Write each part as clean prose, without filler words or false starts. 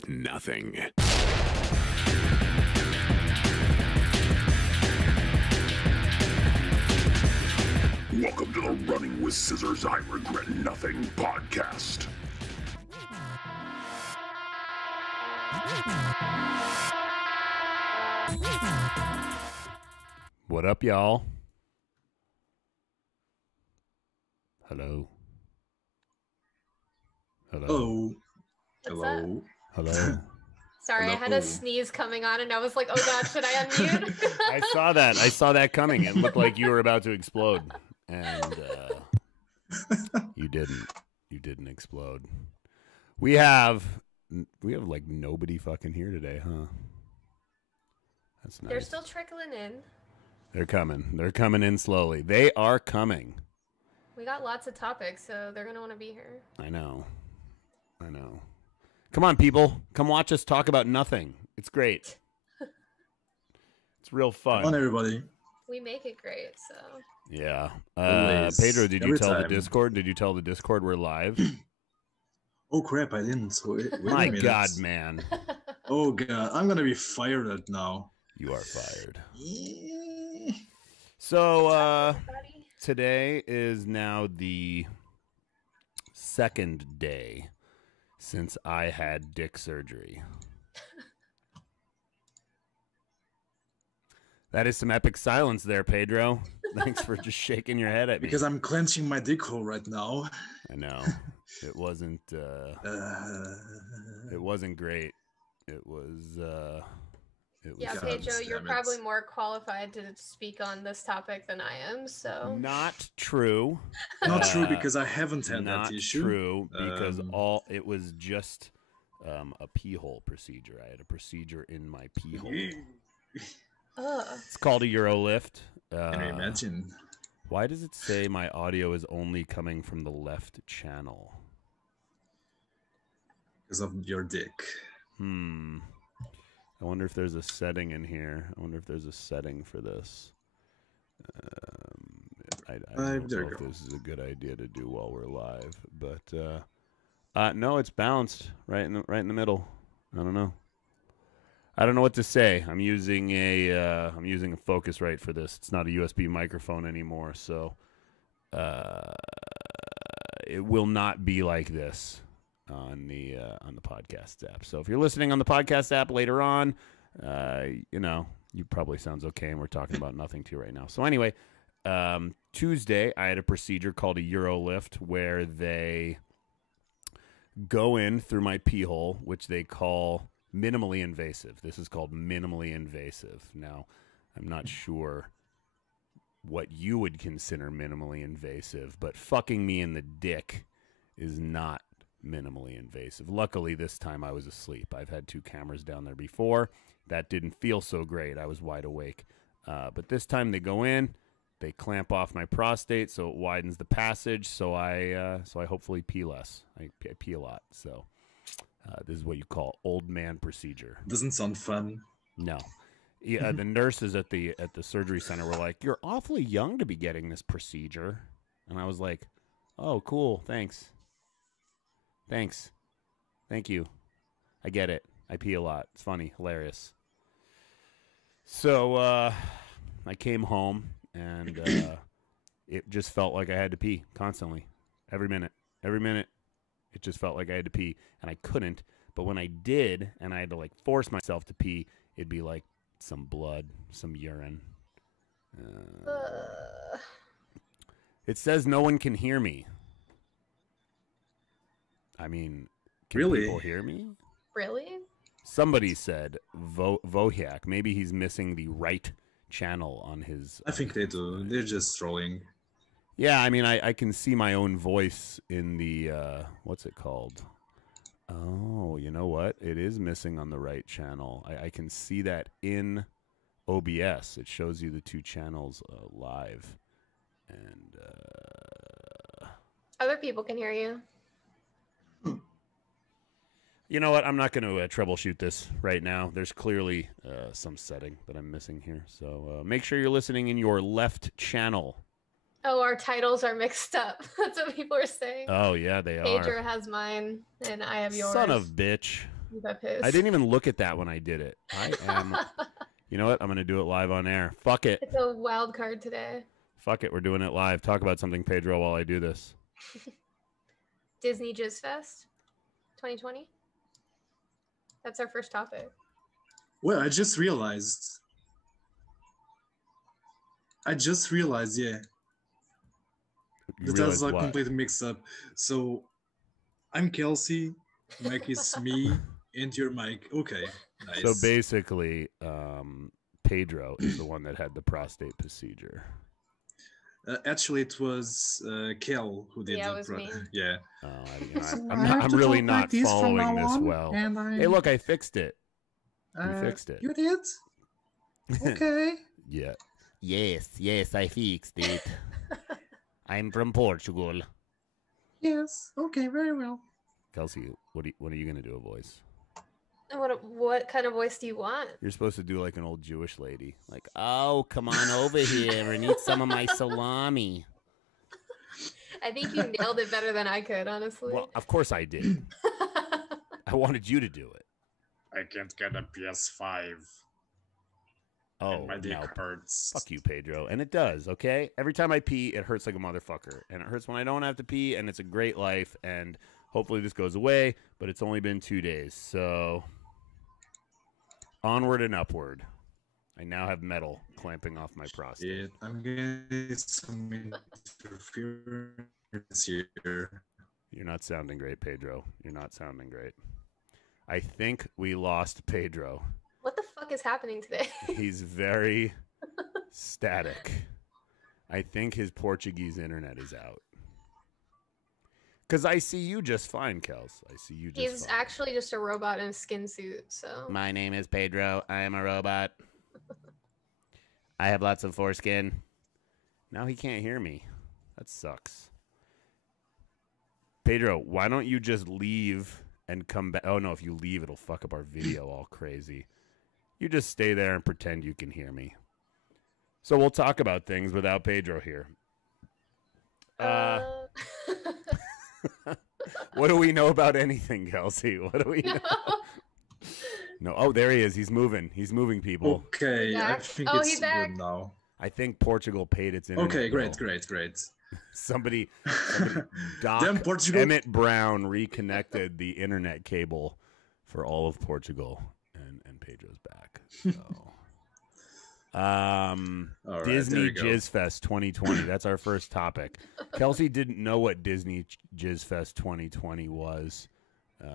regret nothing. Welcome to the Running with Scissors I Regret Nothing podcast. What up, y'all? Hello. Hello. Hello. Hello. Sorry, Hello. I had a sneeze coming on, and I was like, "Oh God, should I unmute?" I saw that. I saw that coming. It looked like you were about to explode, and you didn't. You didn't explode. We have like nobody fucking here today, huh? That's nice. They're still trickling in. They're coming. They're coming in slowly. They are coming. We got lots of topics, so they're gonna want to be here. I know. Come on, people. Come watch us talk about nothing. It's great. It's real fun. Come on, everybody. We make it great, so. Yeah. Always. Pedro, did you Every tell the time. Discord? Did you tell the Discord we're live? Oh crap, I didn't. So wait a My minute. God, man. Oh God, I'm gonna be fired at now. You are fired. Yeah. So, Everybody. today is now the second day since I had dick surgery. That is some epic silence there, Pedro. Thanks for just shaking your head at me. Because I'm clenching my dick hole right now. I know. It wasn't it wasn't great. It was Yeah, God Pedro, you're damn it. probably more qualified to speak on this topic than I am. So. not true. Not true Uh, because I haven't had Not that issue. true because Um, it was just a pee hole procedure. I had a procedure in my pee hole. Ugh. It's called a Urolift. Can you imagine? Why does it say my audio is only coming from the left channel? Because of your dick. I wonder if there's a setting in here. I wonder if there's a setting for this. I don't there know you if go. this is a good idea to do while we're live, but no, it's balanced right in the middle. I don't know. I don't know what to say. I'm using a Focusrite for this. It's not a USB microphone anymore, so it will not be like this on the podcast app. So if you're listening on the podcast app later on, you probably sounds okay, and we're talking about nothing to you right now. So anyway, Tuesday I had a procedure called a Urolift where they go in through my pee hole, which they call minimally invasive. This is called minimally invasive. Now, I'm not sure what you would consider minimally invasive, but fucking me in the dick is not minimally invasive. Luckily, this time I was asleep. I've had 2 cameras down there before. That didn't feel so great. I was wide awake. But this time they go in, they clamp off my prostate so it widens the passage, so I hopefully pee less. I pee a lot, so this is what you call old man procedure. Doesn't sound fun. No. Yeah, the nurses at the surgery center were like, "You're awfully young to be getting this procedure." And I was like, "Oh, cool. Thanks. Thank you. I get it. I pee a lot. It's funny, hilarious." So I came home and it just felt like I had to pee constantly. Every minute. It just felt like I had to pee, and I couldn't. But when I did, and I had to like force myself to pee, it'd be like some blood, some urine. It says no one can hear me. I mean, can Really? people hear me? Really? Somebody said Vohiak. Maybe he's missing the right channel on his. I think they do. They're just trolling. Yeah, I mean, I can see my own voice in the, what's it called? Oh, you know what? It is missing on the right channel. I can see that in OBS. It shows you the 2 channels live. And, Other people can hear you. you know what? I'm not going to troubleshoot this right now. There's clearly some setting that I'm missing here. So make sure you're listening in your left channel. Oh, our titles are mixed up. That's what people are saying. Oh, yeah, they are. Pedro has mine, and I have yours. Son of bitch. That pissed. I didn't even look at that when I did it. I am. You know what? I'm gonna do it live on air. Fuck it. It's a wild card today. Fuck it. We're doing it live. Talk about something, Pedro, while I do this. Disney Jizz Fest 2020. That's our first topic. Well, I just realized, yeah, You that realize was a what? complete mix-up. So, I'm Kelsey, Mike is me, and you're Mike. Okay, nice. So basically, Pedro is the one that had the prostate procedure. Actually, it was Kel who did Yeah, the it was me. Yeah. I'm really not following this well. Hey, look, I fixed it. You fixed it. You did? Okay. Yeah. Yes, I fixed it. I'm from Portugal. Yes. Okay. Very well. Kelsey, when are you gonna do a voice? What kind of voice do you want? You're supposed to do like an old Jewish lady, like, "Oh, come on over here and eat some of my salami." I think you nailed it better than I could, honestly. Well, of course I did. I wanted you to do it. I can't get a PS5. Oh, and my dick no. hurts. Fuck you, Pedro. And it does, okay? Every time I pee, it hurts like a motherfucker. And it hurts when I don't have to pee, and it's a great life. And hopefully this goes away, but it's only been 2 days. So onward and upward. I now have metal clamping off my prostate. Yeah, I'm getting some interference here. You're not sounding great, Pedro. You're not sounding great. I think we lost Pedro. What the fuck is happening today? He's very static. I think his Portuguese internet is out. Because I see you just fine, Kels. I see you just He's fine. actually just a robot in a skin suit, so. My name is Pedro. I am a robot. I have lots of foreskin. Now he can't hear me. That sucks. Pedro, why don't you just leave and come back? Oh, no, if you leave, it'll fuck up our video all crazy. You just stay there and pretend you can hear me. So we'll talk about things without Pedro here. What do we know about anything, Kelsey? What do we know? No. Oh, there he is. He's moving. He's moving, people. Okay, I Back. think Oh, it's he's back. good now. I think Portugal paid its internet Okay, bill. great. Somebody Doc Damn Portugal. Emmett Brown reconnected the internet cable for all of Portugal, and Pedro's back. So, All right, Disney there you go. Jizz Fest 2020. That's our first topic. Kelsey didn't know what Disney Jizz Fest 2020 was.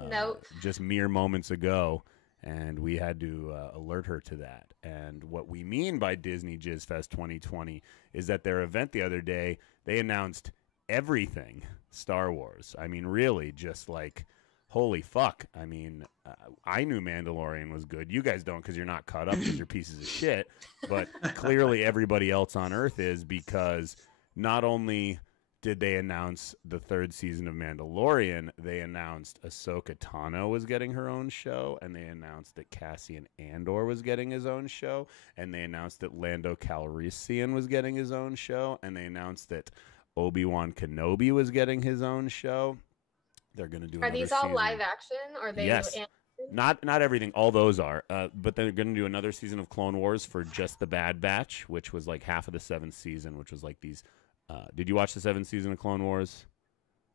Nope. Just mere moments ago, and we had to alert her to that. And what we mean by Disney Jizz Fest 2020 is that their event the other day, they announced everything Star Wars. I mean, really, just like, holy fuck. I mean, I knew Mandalorian was good. You guys don't because you're not caught up because you're pieces of shit. But clearly everybody else on Earth is, because not only did they announce the 3rd season of Mandalorian, they announced Ahsoka Tano was getting her own show, and they announced that Cassian Andor was getting his own show, and they announced that Lando Calrissian was getting his own show, and they announced that Obi-Wan Kenobi was getting his own show. They're going to do Are another these all season. live action? Or are they Yes. Not everything. All those are. But they're going to do another season of Clone Wars for just the Bad Batch, which was like half of the 7th season, which was like these. Did you watch the 7th season of Clone Wars?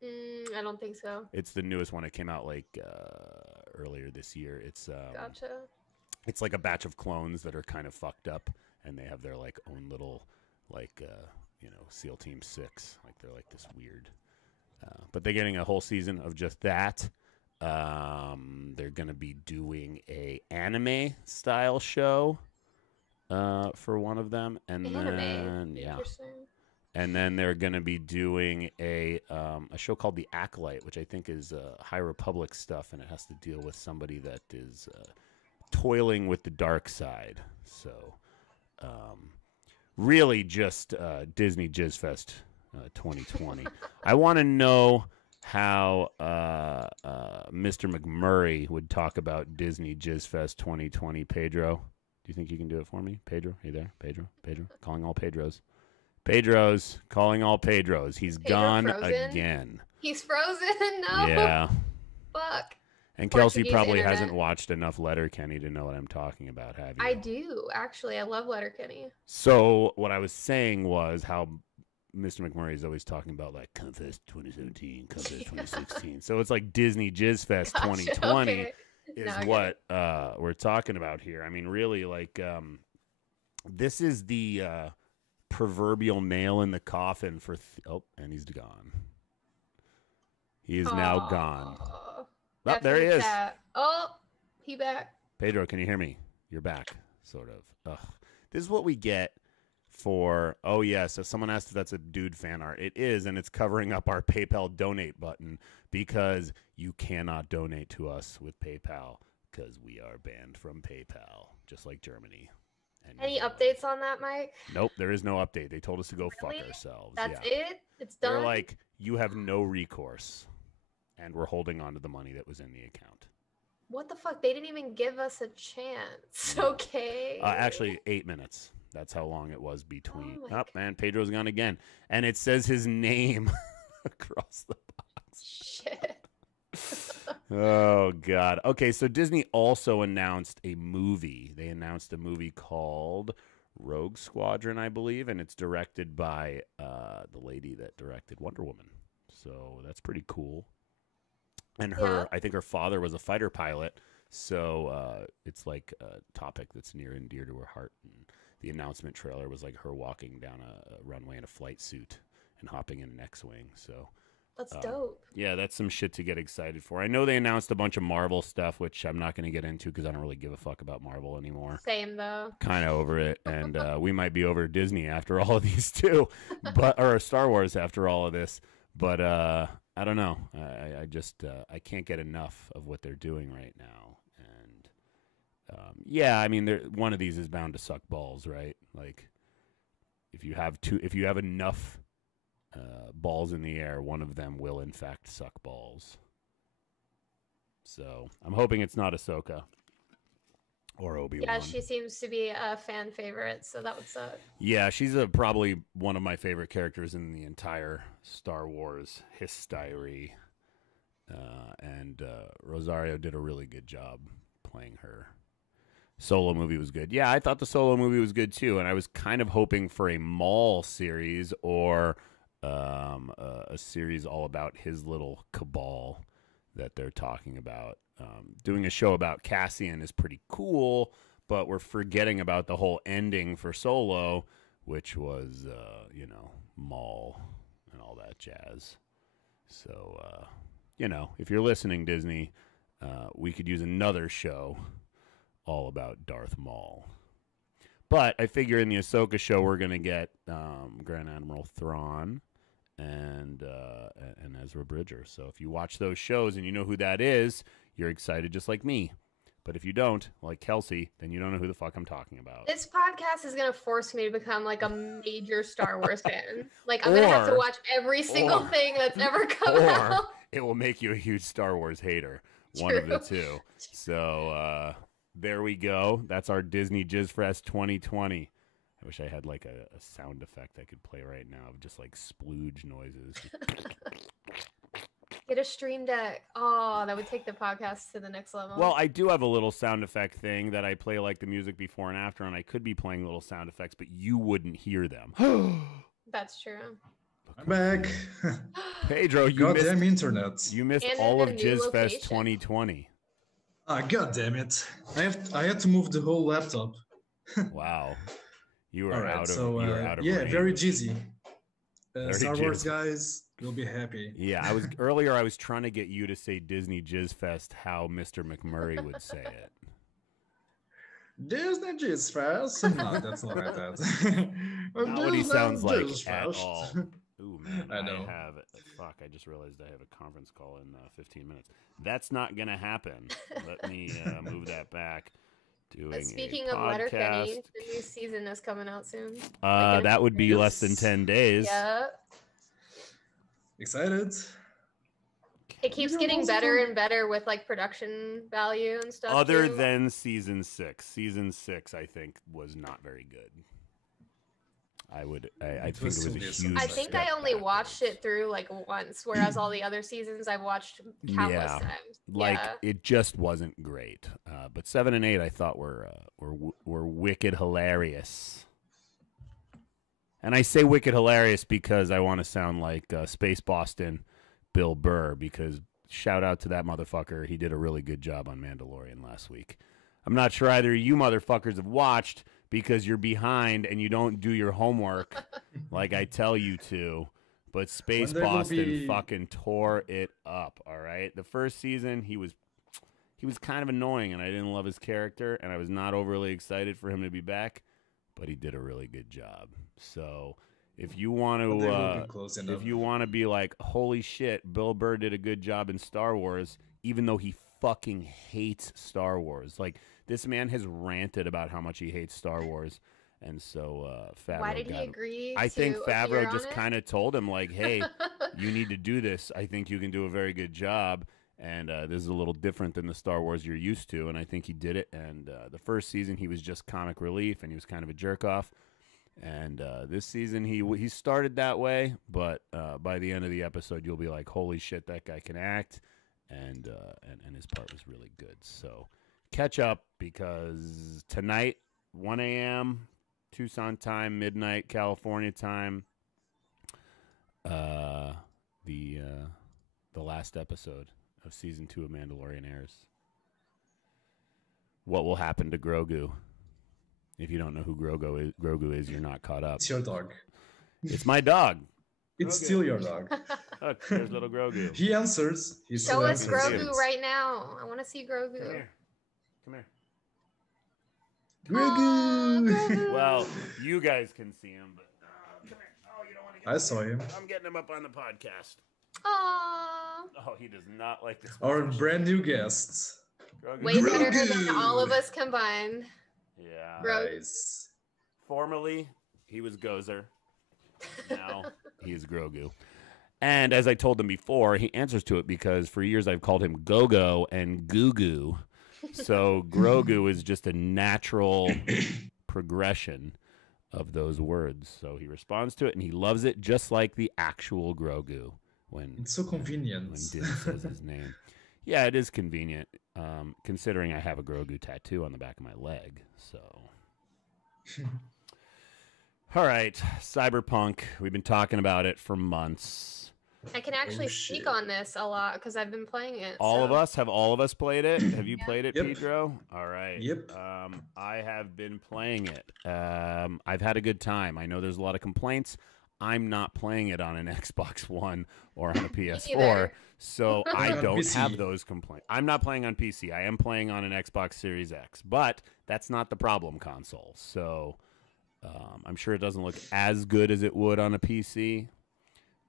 I don't think so. It's the newest one. It came out like earlier this year. It's Gotcha. It's like a batch of clones that are kind of fucked up, and they have their like own little like SEAL Team 6. Like they're like this weird. But they're getting a whole season of just that. They're going to be doing a anime style show for one of them, and then Interesting. and then they're going to be doing a show called The Acolyte, which I think is High Republic stuff, and it has to deal with somebody that is toiling with the dark side. So, really, just Disney Jizz Fest 2020. I want to know how Mr. McMurray would talk about Disney Jizz Fest 2020. Pedro, do you think you can do it for me? Pedro, are you there? Pedro, calling all Pedros. Pedro's calling all Pedros. He's Pedro gone frozen? again. He's frozen. No. Yeah. Fuck. And Kelsey Portuguese probably internet. hasn't watched enough Letterkenny to know what I'm talking about, have you? I do, actually. I love Letterkenny. So what I was saying was how Mr. McMurray is always talking about like Cumfest 2017, Cumfest 2016. So it's like Disney Jizz Fest Gotcha, 2020 okay. is Now I get what we're talking about here. I mean, really, like this is the proverbial nail in the coffin for. And he's gone. He is now gone. Oh, there he is. Oh, he back. Pedro, can you hear me? You're back, sort of. Ugh. This is what we get for, oh, yeah, so someone asked if that's a dude fan art. It is, and it's covering up our PayPal donate button because you cannot donate to us with PayPal because we are banned from PayPal, just like Germany. And any updates on that, Mike? Nope, there is no update. They told us to go fuck ourselves. That's yeah. it? It's done? They're like, you have no recourse, and we're holding on to the money that was in the account. What the fuck? They didn't even give us a chance. Okay. Actually, 8 minutes. That's how long it was between. Oh, man, Pedro's gone again. And it says his name across the box. Shit. Oh, God. Okay, so Disney also announced a movie. They announced a movie called Rogue Squadron, I believe, and it's directed by the lady that directed Wonder Woman. So that's pretty cool. And I think her father was a fighter pilot, so it's like a topic that's near and dear to her heart. And the announcement trailer was like her walking down a runway in a flight suit and hopping in an X-wing. So that's dope. Yeah, that's some shit to get excited for. I know they announced a bunch of Marvel stuff, which I'm not going to get into because I don't really give a fuck about Marvel anymore. Same though. Kind of over it, and we might be over Disney after all of these too, or Star Wars after all of this. But I don't know. I just I can't get enough of what they're doing right now. And yeah, I mean, one of these is bound to suck balls, right? Like if you have enough balls in the air, one of them will in fact suck balls. So I'm hoping it's not Ahsoka or Obi-Wan. Yeah, she seems to be a fan favorite, so that would suck. Yeah, she's probably one of my favorite characters in the entire Star Wars history. And Rosario did a really good job playing her. Solo movie was good. Yeah, I thought the Solo movie was good too, and I was kind of hoping for a Maul series or a series all about his little cabal that they're talking about. Doing a show about Cassian is pretty cool, but we're forgetting about the whole ending for Solo, which was, Maul and all that jazz. So, if you're listening, Disney, we could use another show all about Darth Maul. But I figure in the Ahsoka show, we're going to get Grand Admiral Thrawn and Ezra Bridger. So if you watch those shows and you know who that is, you're excited just like me. But if you don't, like Kelsey, then you don't know who the fuck I'm talking about. This podcast is going to force me to become like a major Star Wars fan. Like I'm going to have to watch every single thing that's ever come out. It will make you a huge Star Wars hater. One of the two. So there we go. That's our Disney Jizz Fest 2020. I wish I had like a sound effect I could play right now of just like splooge noises. Get a stream deck. Oh, that would take the podcast to the next level. Well, I do have a little sound effect thing that I play like the music before and after, and I could be playing little sound effects, but you wouldn't hear them. That's true. I'm back. Pedro, you Goddamn missed internet. You missed all of Jizz Fest 2020. God damn it! I had to move the whole laptop. Wow, you were Alright, out of so, you were out of yeah, range. very jizzy. Very Star Wars jizzy. guys will be happy. Yeah, I was trying to get you to say Disney Jizz Fest how Mr. McMurray would say it. Disney Jizz Fest? No, that's not like that. Not what he sounds like at Fest. all. Ooh, man, I know. Fuck, I just realized I have a conference call in 15 minutes. That's not going to happen. Let me move that back. Speaking of Letterkenny, the new season is coming out soon. That would be less than 10 days. Yeah. Excited? It keeps getting better and better with like production value and stuff. Other too. than season 6. Season 6, I think, was not very good. I think it was a huge I think I only watched it through like once, whereas all the other seasons I've watched countless times. Like it just wasn't great. But 7 and 8 I thought were wicked hilarious. And I say wicked hilarious because I want to sound like Space Boston Bill Burr, because shout out to that motherfucker. He did a really good job on Mandalorian last week. I'm not sure either of you motherfuckers have watched, because you're behind and you don't do your homework like I tell you to. But Space Boston fucking tore it up, all right? The first season, he was kind of annoying, and I didn't love his character, and I was not overly excited for him to be back, but he did a really good job. So if you want to be like, holy shit, Bill Burr did a good job in Star Wars, even though he fucking hates Star Wars. Like, this man has ranted about how much he hates Star Wars, and so Favreau. Why did he agree? I think Favreau just kind of told him, like, "Hey, you need to do this. I think you can do a very good job, and this is a little different than the Star Wars you're used to." And I think he did it. And the first season he was just comic relief, and he was kind of a jerk off. And this season he started that way, but by the end of the episode you'll be like, "Holy shit, that guy can act," and his part was really good. So. Catch up, because tonight, 1 a.m. Tucson time, midnight California time, the last episode of season 2 of Mandalorian airs. What will happen to Grogu? If you don't know who Grogu is, you're not caught up. It's your dog. It's my dog. It's still your dog. Look, there's little Grogu. He answers. Show us Grogu right now. I want to see Grogu. Come here. Grogu! Well, you guys can see him, but come here. Oh, you don't want to get I saw him. I'm getting him up on the podcast. Aww. Oh, he does not like this. Our brand new guests. Grogu. Way better than all of us combined. Yeah. Nice. Formerly, he was Gozer. Now, he is Grogu. And as I told him before, he answers to it because for years I've called him Gogo and Goo. So Grogu is just a natural progression of those words. So he responds to it, and he loves it just like the actual Grogu. When it's so convenient. When Din says his name. Yeah, it is convenient, considering I have a Grogu tattoo on the back of my leg. So, all right, Cyberpunk. We've been talking about it for months. I can actually speak on this a lot because I've been playing it. All of us? Have all of us played it? Have you played it, Yep. Pedro? All right. Yep. I have been playing it. I've had a good time. I know there's a lot of complaints. I'm not playing it on an Xbox One or on a PS4, so I don't have those complaints. I'm not playing on PC. I am playing on an Xbox Series X, but that's not the problem console. So I'm sure it doesn't look as good as it would on a PC,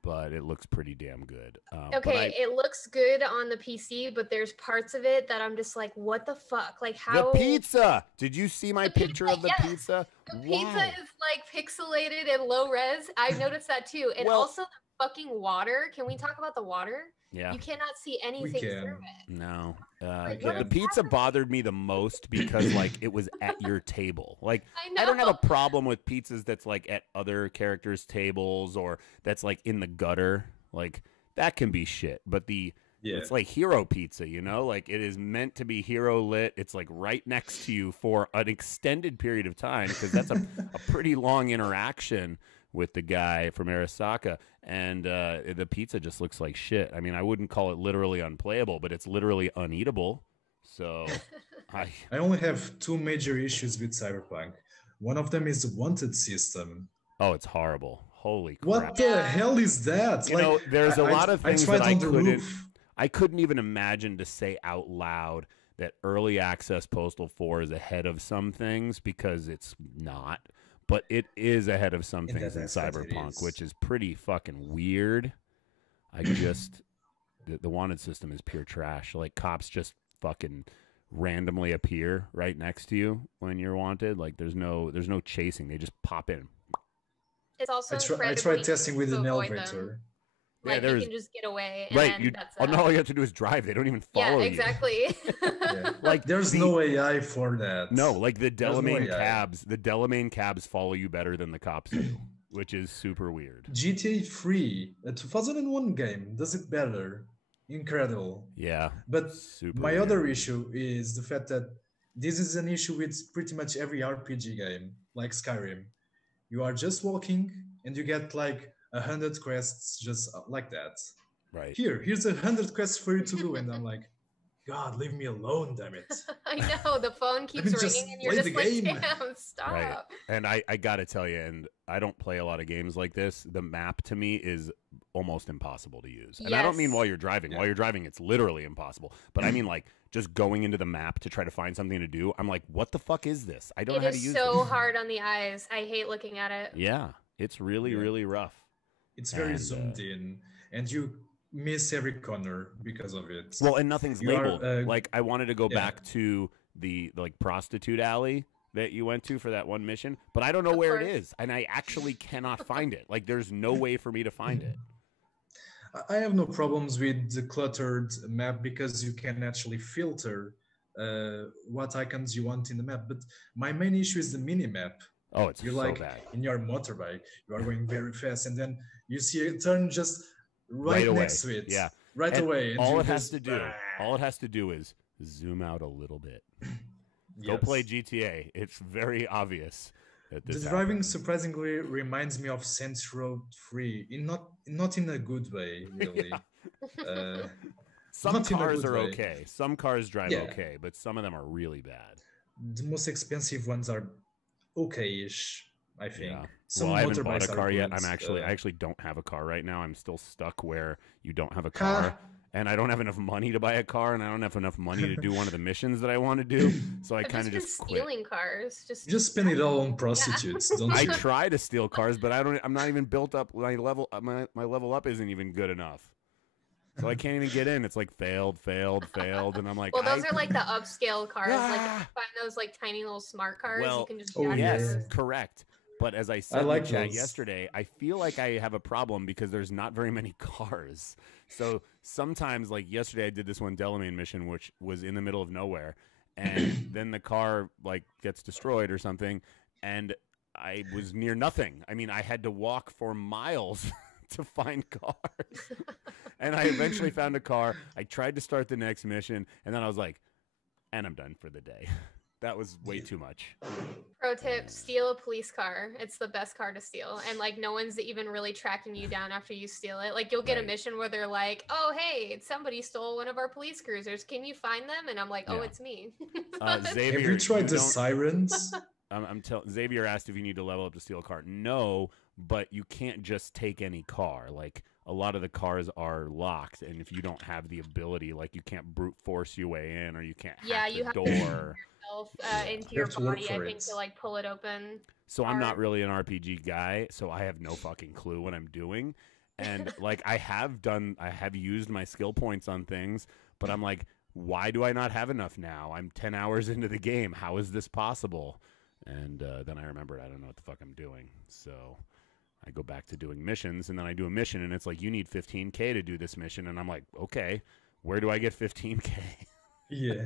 but it looks pretty damn good. Okay, it looks good on the PC, but there's parts of it that I'm just like, what the fuck? Like, how? The pizza! Did you see my picture of the pizza? The pizza is like pixelated and low res. I've noticed that too. And also the fucking water. Can we talk about the water? Yeah. You cannot see anything through it. No. The pizza bothered me the most because, like, it was at your table. Like, I don't have a problem with pizzas that's, like, at other characters' tables or that's, like, in the gutter. Like, that can be shit. But it's like hero pizza, you know? Like, it is meant to be hero lit. It's, like, right next to you for an extended period of time because that's a pretty long interaction with the guy from Arasaka, and the pizza just looks like shit. I mean, I wouldn't call it literally unplayable, but it's literally uneatable. So I only have 2 major issues with Cyberpunk. One of them is the wanted system. Oh, it's horrible. Holy crap. What the hell is that? You know, there's a lot of things that I couldn't even imagine to say out loud that early access Postal 4 is ahead of some things, because it's not. But it is ahead of some things in Cyberpunk, which is pretty fucking weird. The wanted system is pure trash. Like, cops just fucking randomly appear right next to you when you're wanted. Like, there's no chasing. They just pop in. It's also I tried testing with an elevator. Like, you can just get away. And right. All you have to do is drive. They don't even follow you. Yeah, exactly. Like, there's no AI for that. No, like the Delamain cabs. The Delamain cabs follow you better than the cops do. which is super weird. GTA 3, a 2001 game, does it better. Incredible. Yeah. But Super my weird. other issue is the fact that this is an issue with pretty much every RPG game, like Skyrim. You are just walking and you get like 100 quests just like that. Right. Here's 100 quests for you to do, and I'm like, God, leave me alone, damn it. I know the phone keeps just ringing and you're play just the like, game. damn, stop. Right. And I gotta tell you, and I don't play a lot of games like this. The map to me is almost impossible to use. And I don't mean Yes. while you're driving. Yeah. While you're driving, it's literally impossible. But I mean like just going into the map to try to find something to do. I'm like, what the fuck is this? I don't know It how to is use so this. hard on the eyes. I hate looking at it. Yeah. It's really, Yeah. really rough. It's very And, zoomed in, and you miss every corner because of it. Well, and nothing's You are, labeled. Like I wanted to go yeah. back to the like prostitute alley that you went to for that one mission, but I don't know Of where it course. is, and I actually cannot find it. Like there's no way for me to find it. I have no problems with the cluttered map because you can actually filter what icons you want in the map. But my main issue is the mini map. Oh, it's You're so like bad. in your motorbike, you are going very fast, and then you see a turn just right away. next to it. Yeah. Right And away. And all you it has just- to do, all it has to do is zoom out a little bit. Go Yes. play GTA. It's very obvious that The this driving happens. surprisingly reminds me of Saints Row 3, not in a good way, really. Uh, Some not in a cars good are way. okay. Some cars drive Yeah. okay, but some of them are really bad. the most expensive ones are okay-ish, I think. Yeah. Some Well, I haven't bought motorbikes a are car yet. good, I actually don't have a car right now. I'm still stuck where you don't have a Ha. car. And I don't have enough money to buy a car, and I don't have enough money to do one of the missions that I want to do. So I I've kind of been just quit. stealing cars. Just spend it all on prostitutes, don't I you? try to steal cars, but I'm not even built up. My level up isn't even good enough. So I can't even get in. It's like failed, and I'm like, Well, those are like the upscale cars. Like Ah. you find those like tiny little smart cars. Well, You can just oh, jack yes, those. correct. But as I said like in the chat those. yesterday, I feel like I have a problem because there's not very many cars. So sometimes, like yesterday, I did this one Delamain mission, which was in the middle of nowhere, and then the car like gets destroyed or something, and I was near nothing. I mean, I had to walk for miles to find cars, and I eventually found a car. I tried to start the next mission, and then I was like, and I'm done for the day. That was way too much. Pro tip: steal a police car. It's the best car to steal, and like no one's even really tracking you down after you steal it. Like you'll get a Right. mission where they're like, "Oh, hey, somebody stole one of our police cruisers. Can you find them?" And I'm like, "Oh, Yeah. it's me." Xavier, Have you tried the don't- sirens? Xavier asked if you need to level up to steal a car. No, but you can't just take any car. Like a lot of the cars are locked, and if you don't have the ability, like you can't brute force your way in, or you can't Yeah, hack you the have to door. into You your have to work body, I for think, it. to like pull it open. So I'm not hard. really an RPG guy, so I have no fucking clue what I'm doing. And like I have used my skill points on things, but I'm like, why do I not have enough now? I'm 10 hours into the game. How is this possible? And then I remembered I don't know what the fuck I'm doing. So I go back to doing missions, and then I do a mission, and it's like, you need 15K to do this mission. And I'm like, okay, where do I get 15K? Yeah.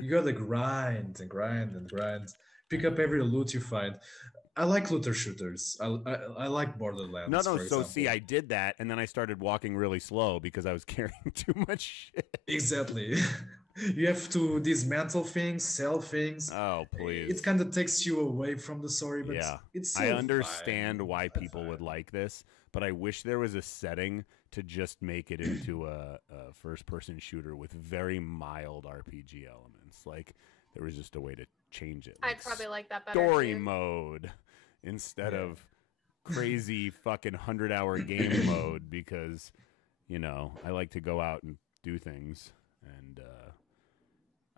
You gotta grind and grind and grind. Pick up every loot you find. I like looter shooters. I like Borderlands. No, for so example. see, I did that, and then I started walking really slow because I was carrying too much shit. Exactly. You have to dismantle things, sell things. Oh, please. It kind of takes you away from the story, but Yeah. it's I still understand fine. why That's people would fine. like this, but I wish there was a setting to just make it into a first-person shooter with very mild RPG elements. Like, there was just a way to change it. I'd like probably like that better. story too. mode instead Yeah. of crazy fucking 100-hour game mode because, you know, I like to go out and do things. And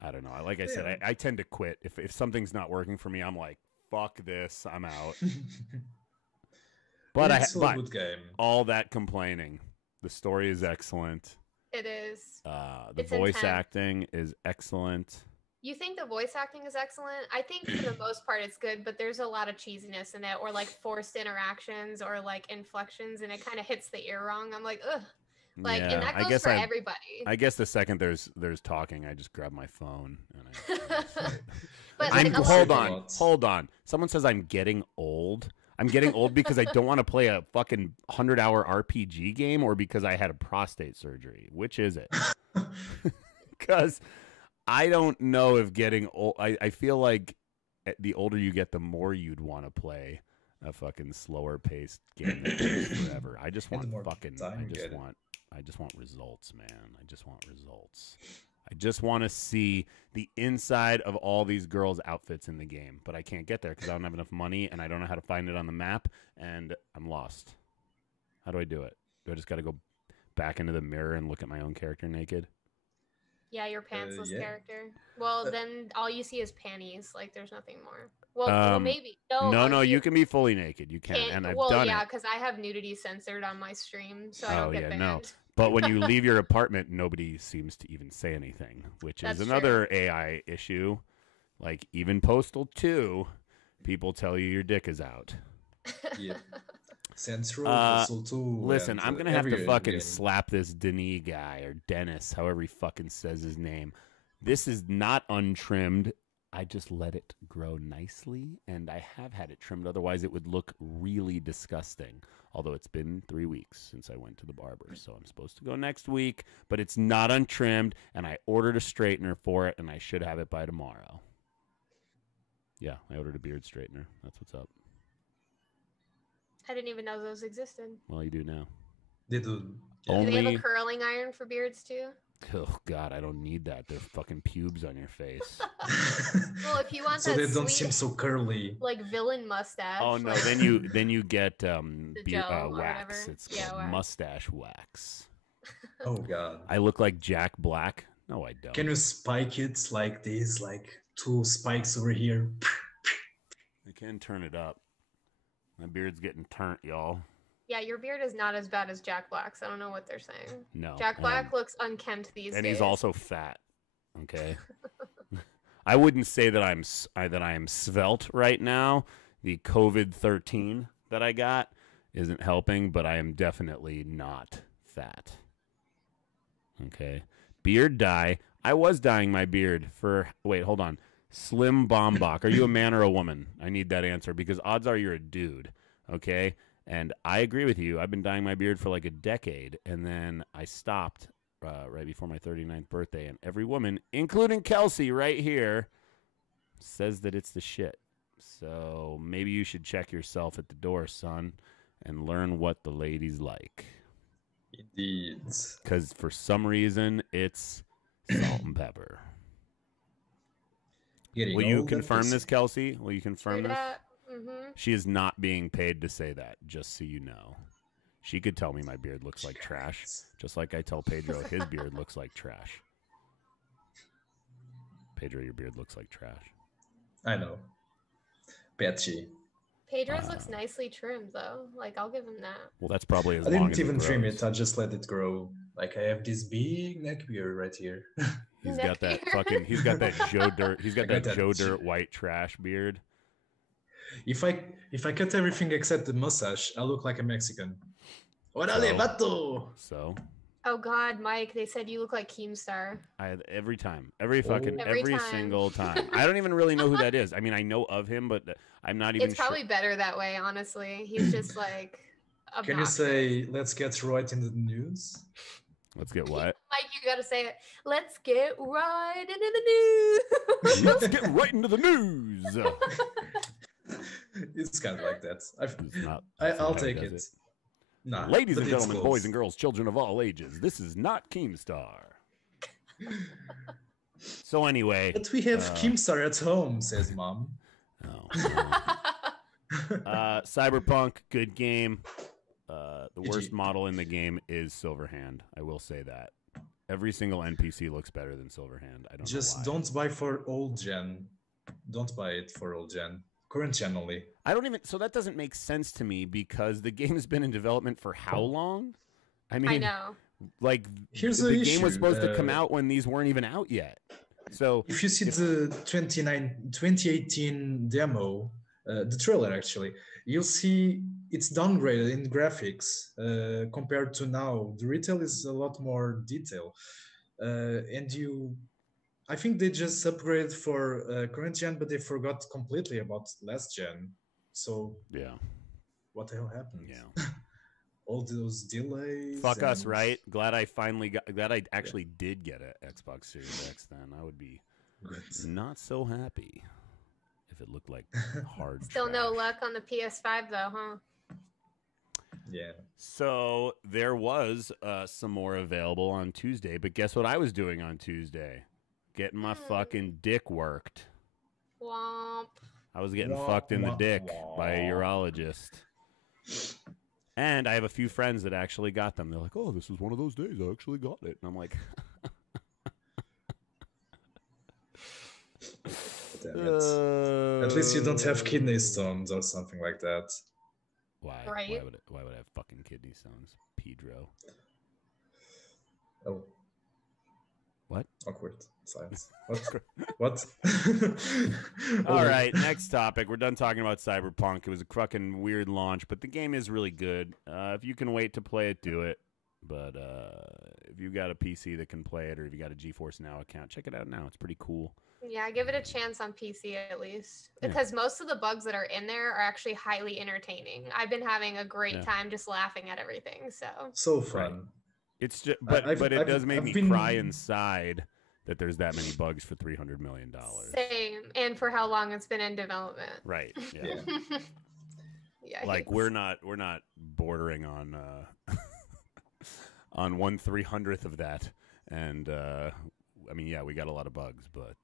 I don't know. Like I said, Yeah. I tend to quit. If something's not working for me, I'm like, fuck this, I'm out. But It's still a but good game. all that complaining, the story is excellent. It is. The It's voice intense. acting is excellent. You think the voice acting is excellent? I think for the most part it's good, but there's a lot of cheesiness in it, or like forced interactions, or like inflections, and it kind of hits the ear wrong. I'm like, ugh. Like, Yeah, and that I goes guess for everybody. I guess the second there's talking, I just grab my phone and I. But I'm like, a lot hold of- on, hold on. Someone says I'm getting old. I'm getting old because I don't want to play a fucking 100-hour RPG game, or because I had a prostate surgery. Which is it? Because I don't know if getting old. I feel like the older you get, the more you'd want to play a fucking slower paced game that takes forever. I just want fucking. I just want results, man. I just want results. I just want to see the inside of all these girls' outfits in the game, but I can't get there because I don't have enough money and I don't know how to find it on the map, and I'm lost. How do I do it? Do I just got to go back into the mirror and look at my own character naked? Yeah, your pantsless character. Well, then all you see is panties. Like, there's nothing more. Well, maybe. No, you can be fully naked. You can, and I've done it. Well, yeah, because I have nudity censored on my stream, so I don't get banned. No. But when you leave your apartment, nobody seems to even say anything, which is another AI issue. Like, even Postal 2, people tell you your dick is out. Yeah. Central, Postal 2. Listen, I'm going to have to fucking slap this Denis guy, or Dennis, however he fucking says his name. This is not untrimmed. I just let it grow nicely, and I have had it trimmed. Otherwise, it would look really disgusting. Although it's been 3 weeks since I went to the barber, so I'm supposed to go next week. But it's not untrimmed, and I ordered a straightener for it, and I should have it by tomorrow. Yeah, I ordered a beard straightener. That's what's up. I didn't even know those existed. Well, you do now. They do. Do they have a curling iron for beards, too? Oh, God, I don't need that. They're fucking pubes on your face. Well, if you want so they don't seem so curly. Like villain mustache. Oh, no, then you get wax. It's called mustache wax. Oh, God. I look like Jack Black. No, I don't. Can you spike it like these, like 2 spikes over here? I can turn it up. My beard's getting turnt, y'all. Yeah, your beard is not as bad as Jack Black's. I don't know what they're saying. No. Jack Black looks unkempt these days. And he's also fat. Okay. I wouldn't say that I am svelte right now. The COVID-13 that I got isn't helping, but I am definitely not fat. Okay. Beard dye. I was dyeing my beard for wait, hold on. Slim Bombach. Are you a man or a woman? I need that answer because odds are you're a dude. Okay? And I agree with you. I've been dyeing my beard for like a decade, and then I stopped right before my 39th birthday, and every woman, including Kelsey right here, says that it's the shit. So maybe you should check yourself at the door, son, and learn what the ladies like. Indeed. Because for some reason, it's salt and pepper. Will you confirm this, Kelsey? Will you confirm this? Mm-hmm. She is not being paid to say that, just so you know. She could tell me my beard looks like trash, just like I tell Pedro his beard looks like trash. Pedro, your beard looks like trash. I know. Patchy. Pedro's looks nicely trimmed, though. Like, I'll give him that. Well, that's probably as I long didn't as even it trim grows. it. I just let it grow. Like, I have this big neck beard right here. He's got that fucking. He's got that Joe Dirt. He's got that Joe Dirt white trash beard. If I cut everything except the mustache, I look like a Mexican. Orale, vato! So. Oh God, Mike! They said you look like Keemstar. Every time, every time. single time. I don't even really know who that is. I mean, I know of him, but I'm not even. It's probably better that way, honestly. He's just like. Obnoxious. Can you say, "Let's get right into the news"? Let's get what? Mike, you gotta say it. Let's get right into the news. Let's get right into the news. It's kind of like that. I'll take it. Nah, ladies and gentlemen, boys and girls, children of all ages, this is not Keemstar. So anyway. But we have Keemstar at home, says Mom. Oh. Cyberpunk, good game. The worst model in the game is Silverhand. I will say that. Every single NPC looks better than Silverhand. I don't know why. Don't buy for old gen. Don't buy it for old gen. Current gen only. So that doesn't make sense to me because the game has been in development for how long? I mean, I know. Like, the game was supposed to come out when these weren't even out yet. So if you see the 2018 demo, the trailer actually, you'll see it's downgraded in graphics compared to now. The retail is a lot more detail, I think they just upgraded for current gen, but they forgot completely about last gen. So yeah, what the hell happened? Yeah. All those delays. Fuck us, and- right? Glad I actually did get an Xbox Series X then. I would be Good. not so happy if it looked like hard Still no trash. luck on the PS5 though, huh? Yeah. So there was some more available on Tuesday, but guess what I was doing on Tuesday? Getting my fucking dick worked. Womp. I was getting Wah, fucked in the wah, dick wah. by a urologist. And I have a few friends that actually got them. They're like, oh, this was one of those days. I actually got it. And I'm like, Damn it. At least you don't have kidney stones or something like that. Why? Right. Why would I have fucking kidney stones? Pedro. Oh. What? Awkward silence. What? What? All right, next topic. We're done talking about Cyberpunk. It was a fucking weird launch, but the game is really good. If you can wait to play it, do it. But if you got a PC that can play it, or if you got a GeForce Now account, check it out now. It's pretty cool. Yeah, give it a chance on PC at least. Yeah. Because most of the bugs that are in there are actually highly entertaining. I've been having a great time just laughing at everything. So fun. It's just, I've- but it does make I've me been- cry inside that there's that many bugs for $300 million. Same. And for how long it's been in development. Right. Yeah. Yeah. Yeah. Like we're not bordering on on 1/300th of that, and I mean, yeah, we got a lot of bugs, but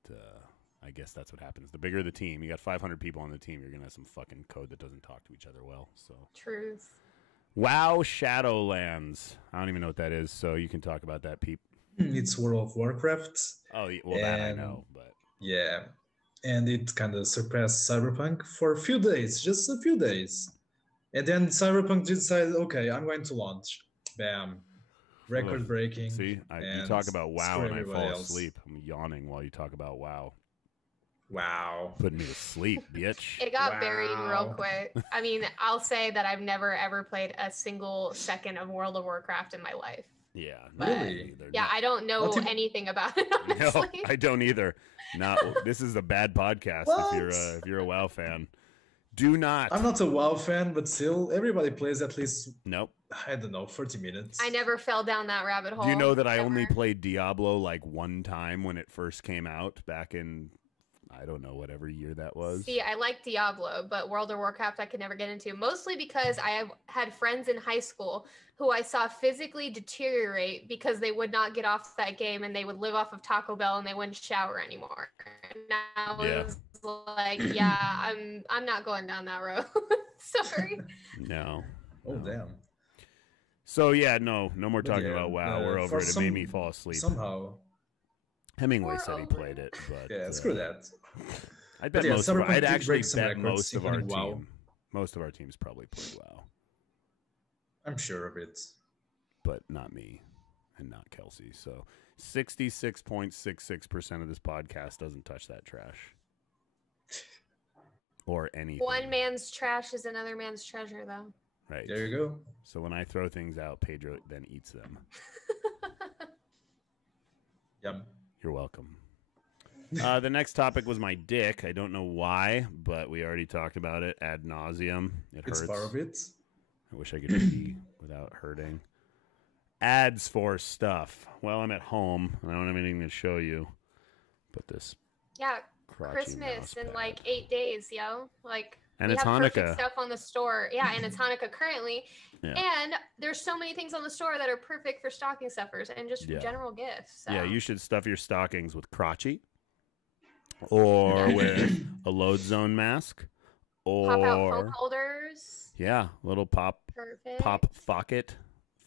I guess that's what happens. The bigger the team, you got 500 people on the team, you're gonna have some fucking code that doesn't talk to each other well. So Truth. WoW Shadowlands, I don't even know what that is, so you can talk about that, Peep. It's World of Warcraft. Oh, well, that I And- know, but Yeah. And it kind of surpassed Cyberpunk for a few days, just a few days. And then Cyberpunk decided, okay, I'm going to launch. Bam. Record breaking. see, you and talk about WoW screw and I everybody fall else. asleep. I'm yawning while you talk about WoW. Wow. Putting me to sleep, bitch. It got buried real Wow. quick. I mean, I'll say that I've never ever played a single second of World of Warcraft in my life. Yeah. Really? Neither. Yeah, I don't know Not even- anything about it, No, honestly. I don't either. Not this is a bad podcast What? if you're a WoW fan. Do not. I'm not a WoW fan, but still, everybody plays at least, Nope. I don't know, 30 minutes. I never fell down that rabbit hole. Do you know that I ever. only played Diablo like one time when it first came out back in I don't know whatever year that was. See, I like Diablo, but World of Warcraft I could never get into, mostly because I have had friends in high school who I saw physically deteriorate because they would not get off that game and they would live off of Taco Bell and they wouldn't shower anymore. And I was like, yeah, I'm not going down that road. Sorry. No. Oh, No. damn. So yeah, no more But talking yeah, about WoW. We're for over it. It made me some- fall asleep. Somehow. Hemingway We're said he over played it, but Yeah, screw that. I bet yeah, most of our, Cyberpunk I'd did actually break some bet records, most of our including WoW. team. Most of our teams probably played WoW, I'm sure of it. but not me and not Kelsey. So 66.66% of this podcast doesn't touch that trash or anything. One man's trash is another man's treasure, though. Right. There you go. So when I throw things out, Pedro then eats them. Yum. You're welcome. The next topic was my dick. I don't know why, but we already talked about it ad nauseum. It It's hurts. part of it. I wish I could pee without hurting. Ads for stuff. Well, I'm at home and I don't have anything to show you. But this Yeah, crotchy Christmas mouse in pad. like 8 days, yo. Like, And we it's have Hanukkah. perfect stuff on the store. Yeah, and it's Hanukkah currently. Yeah. And there's so many things on the store that are perfect for stocking stuffers and just for Yeah. general gifts. So. Yeah, you should stuff your stockings with crotchy or with a load zone mask pop out phone or holders. yeah, little pop Perfect. socket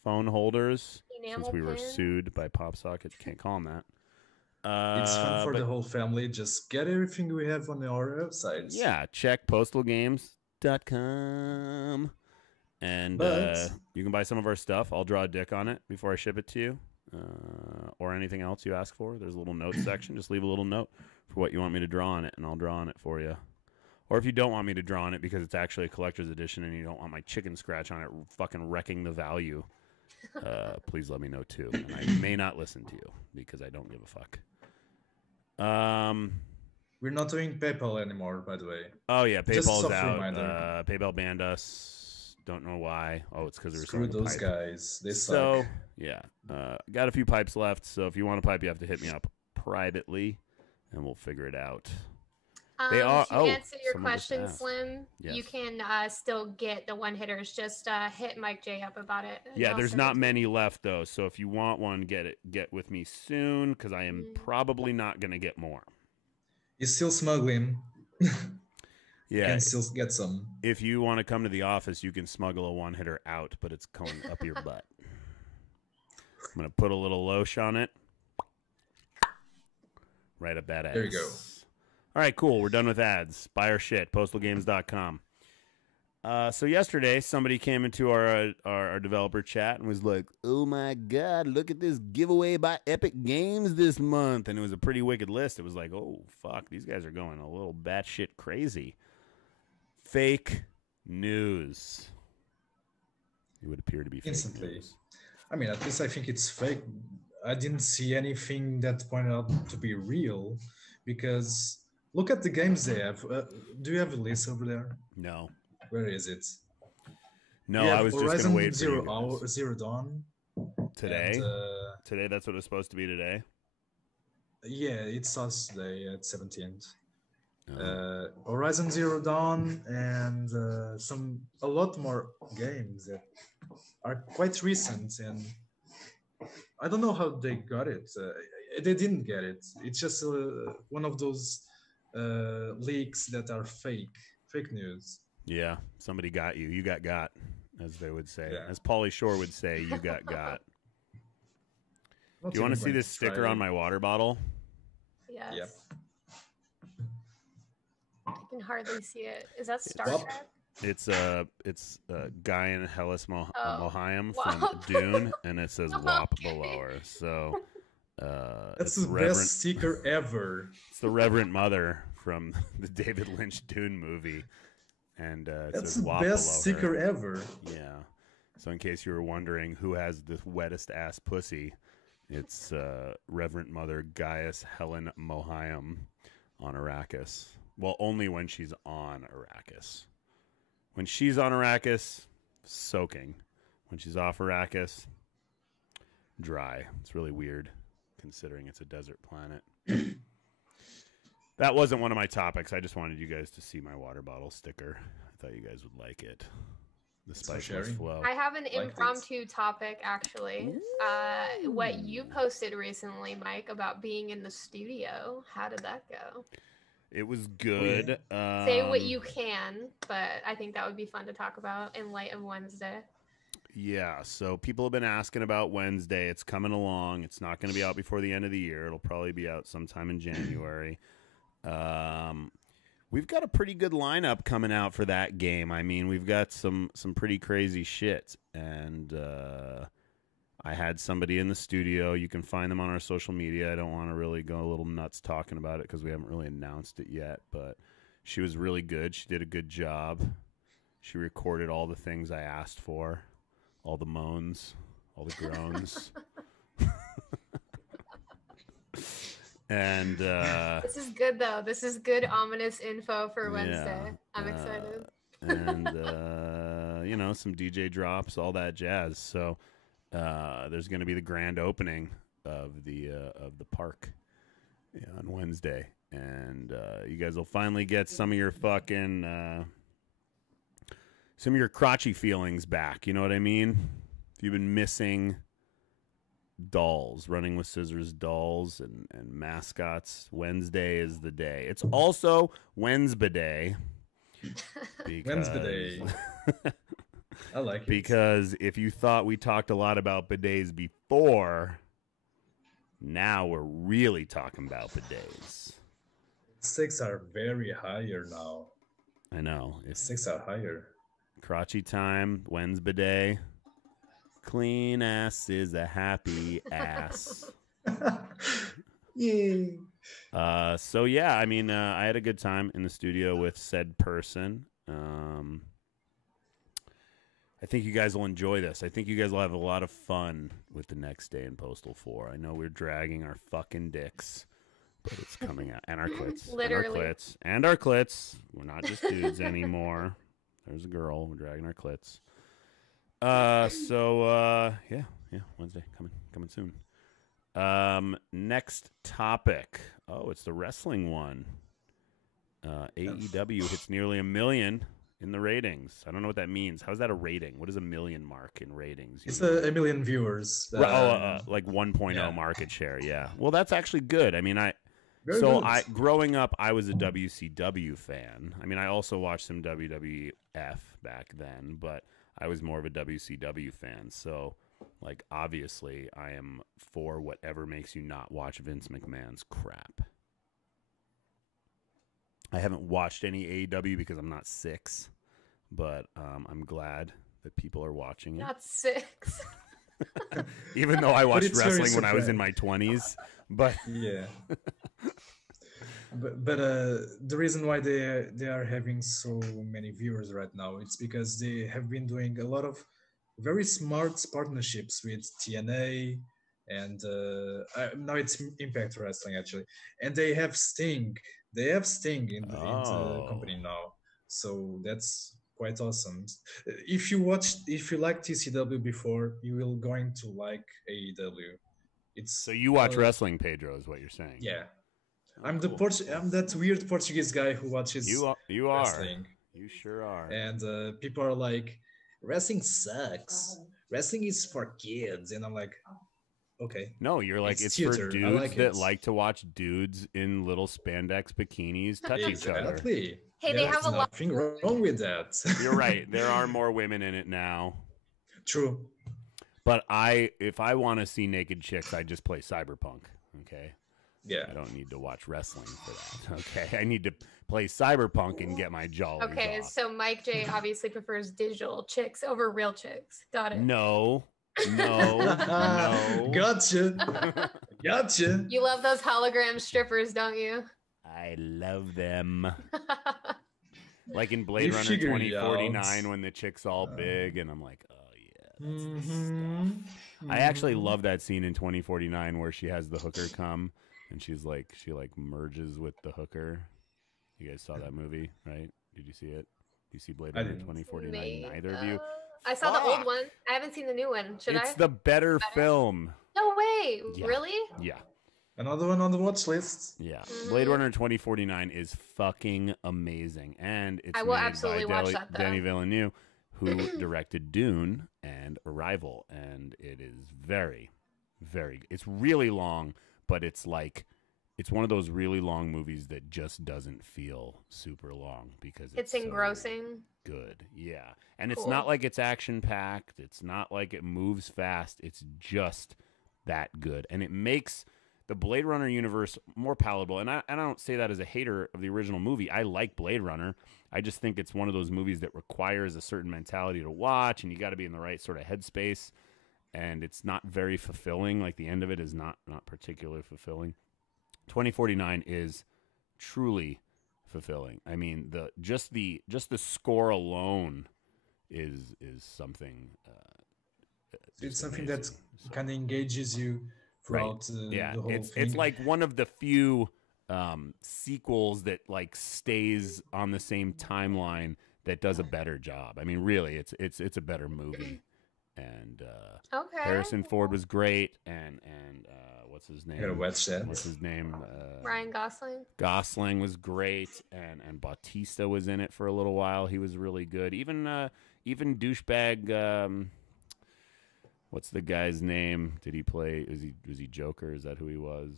phone holders. Enamel Since we were pins. sued by Pop Socket, can't call them that. It's fun for but the whole family. Just get everything we have on our websites. yeah, check postalgames.com. And But- you can buy some of our stuff. I'll draw a dick on it before I ship it to you. Or anything else you ask for. There's a little note section. Just leave a little note for what you want me to draw on it, and I'll draw on it for you. Or if you don't want me to draw on it because it's actually a collector's edition and you don't want my chicken scratch on it fucking wrecking the value, please let me know too. And I may not listen to you because I don't give a fuck. We're not doing PayPal anymore, by the way. Oh yeah, Just a PayPal's soft out. reminder. PayPal banned us Don't know why. Oh, it's because we were Screw selling those pipe. guys. They So suck. yeah, got a few pipes left. So if you want a pipe, you have to hit me up privately, and we'll figure it out. They are. To Oh, answer your someone just question, asked. Slim, you Yes. can still get the one hitters. Just hit MikeJ up about it. and Yeah, I'll there's send it not to you. many left though. So if you want one, get with me soon because I am probably not gonna get more. He's still smuggling. Yeah. Can still get some. If you want to come to the office, you can smuggle a one hitter out, but it's going up your butt. I'm gonna put a little lotion on it. Right up that ass. There you go. All right, cool. We're done with ads. Buy our shit. Postalgames.com. So yesterday, somebody came into our developer chat and was like, "Oh my God, look at this giveaway by Epic Games this month!" And it was a pretty wicked list. It was like, "Oh fuck, these guys are going a little batshit crazy." Fake news. It would appear to be fake Instantly. news. I mean, at least I think it's fake. I didn't see anything that pointed out to be real, because look at the games they have. Do you have a list over there? No, Where is it? no, We have I was just Horizon gonna wait Zero for you guys. Hour, Zero Dawn. Today. And, Today, that's what it's supposed to be today. yeah, it starts today at 17th. Oh. Horizon Zero Dawn and a lot more games that are quite recent, and I don't know how they got it. They didn't get it. It's just one of those leaks that are fake news. Yeah, somebody got you. You got, as they would say. Yeah. As Pauly Shore would say, you got. Not Do you want to even see going this try sticker it. on my water bottle? Yes. Yep. I can hardly see it. Is that Star Well, Trek? It's a guy in Hellas Mohiam wow. from Dune, and it says WAP Okay. below her. So That's it's the best sticker ever. It's the Reverend Mother from the David Lynch Dune movie, and it That's says the WAP best below sticker her. ever. Yeah. So in case you were wondering who has the wettest ass pussy, it's Reverend Mother Gaius Helen Mohiam on Arrakis. Well, only when she's on Arrakis. When she's on Arrakis, soaking. When she's off Arrakis, dry. It's really weird, considering it's a desert planet. That wasn't one of my topics. I just wanted you guys to see my water bottle sticker. I thought you guys would like it. The Thanks for spiceless sharing. flow. I have an it. impromptu topic, actually. What you posted recently, Mike, about being in the studio. How did that go? It was good. Say what you can, but I think that would be fun to talk about in light of Wednesday. Yeah, so people have been asking about Wednesday. It's coming along. It's not going to be out before the end of the year. It'll probably be out sometime in January. We've got a pretty good lineup coming out for that game. I mean, we've got some pretty crazy shit. And I had somebody in the studio. You can find them on our social media. I don't want to really go a little nuts talking about it because we haven't really announced it yet. But she was really good. She did a good job. She recorded all the things I asked for, all the moans, all the groans. And This is good, though. This is good, ominous info for Wednesday. I'm excited. And you know, some DJ drops, all that jazz. So there's going to be the grand opening of the park on Wednesday, and you guys will finally get some of your fucking some of your crotchy feelings back. You know what I mean? If you've been missing dolls, running with scissors dolls, and mascots, Wednesday is the day. It's also Wednesday Day. Wednesday. I like it. Because if you thought we talked a lot about bidets before, now we're really talking about bidets. Stakes are very higher now. I know. It's Stakes are higher. crotchy time, Wednesday Day. Clean ass is a happy ass. Yay. So yeah, I mean, I had a good time in the studio with said person. I think you guys will enjoy this. I think you guys will have a lot of fun with the next day in Postal 4. I know we're dragging our fucking dicks, but it's coming out. And our clits. Literally. And our clits. We're not just dudes anymore. There's a girl. We're dragging our clits. Yeah, Wednesday coming soon. Next topic. Oh, it's the wrestling one. AEW hits nearly 1 million in the ratings. I don't know what that means. How's that a rating? What is 1 million mark in ratings? It's a million viewers. Like 1.0 market share. Yeah. Well, that's actually good. I mean, growing up, I was a WCW fan. I mean, I also watched some WWF back then, but I was more of a WCW fan. So, like, obviously, I am for whatever makes you not watch Vince McMahon's crap. I haven't watched any AEW because I'm not 6, but I'm glad that people are watching it. Not 6. Even though I watched wrestling when I was in my 20s, but yeah. But the reason why they are having so many viewers right now, it's because they have been doing a lot of very smart partnerships with TNA and now it's Impact Wrestling actually, and they have Sting. They have Sting in the company now, so that's quite awesome. If you like TCW before, you will going to like AEW. So you watch wrestling, Pedro, is what you're saying? Yeah. Oh, I'm cool. I'm that weird Portuguese guy who watches you wrestling. You sure are. And people are like, wrestling sucks. Wrestling is for kids, and I'm like, okay. No, you're like, it's for dudes that like to watch dudes in little spandex bikinis touch each other. Exactly. Hey, they have a lot. Nothing wrong with that. You're right. There are more women in it now. True. But if I want to see naked chicks, I just play Cyberpunk. Okay. Yeah. I don't need to watch wrestling for that. Okay. I need to play Cyberpunk and get my jollies Okay, off. so MikeJ obviously prefers digital chicks over real chicks. Got it. No. Gotcha. Gotcha. You love those hologram strippers, don't you? I love them. Like in Blade Runner figured 2049 when the chick's all big, and I'm like, oh yeah, that's the stuff. Mm-hmm. I actually love that scene in 2049 where she has the hooker come, and she merges with the hooker. You guys saw that movie, right? Did you see it? Did you see Blade Runner 2049? Neither of you. I saw the old one. I haven't seen the new one. Should I? It's the better film. No way. Yeah. Really? Yeah. Another one on the watch list. Yeah. Blade Runner 2049 is fucking amazing. And it's made by Denis Villeneuve, who directed Dune and Arrival. And it is very, very, it's really long, but it's one of those really long movies that just doesn't feel super long because it's engrossing. So good. Yeah. And it's not like it's action packed. It's not like it moves fast. It's just that good. And it makes the Blade Runner universe more palatable. And I don't say that as a hater of the original movie. I like Blade Runner. I just think it's one of those movies that requires a certain mentality to watch, and you got to be in the right sort of headspace. And it's not very fulfilling. Like the end of it is not particularly fulfilling. 2049 is truly fulfilling. I mean, just the score alone is something. It's something that kind of engages you throughout the whole thing. It's like one of the few sequels that like stays on the same timeline that does a better job. I mean, really, it's a better movie. And Harrison Ford was great, and what's his name? What's his name? Ryan Gosling. Gosling was great, and Bautista was in it for a little while. He was really good. Even douchebag. What's the guy's name? Did he play? Was he Joker? Is that who he was?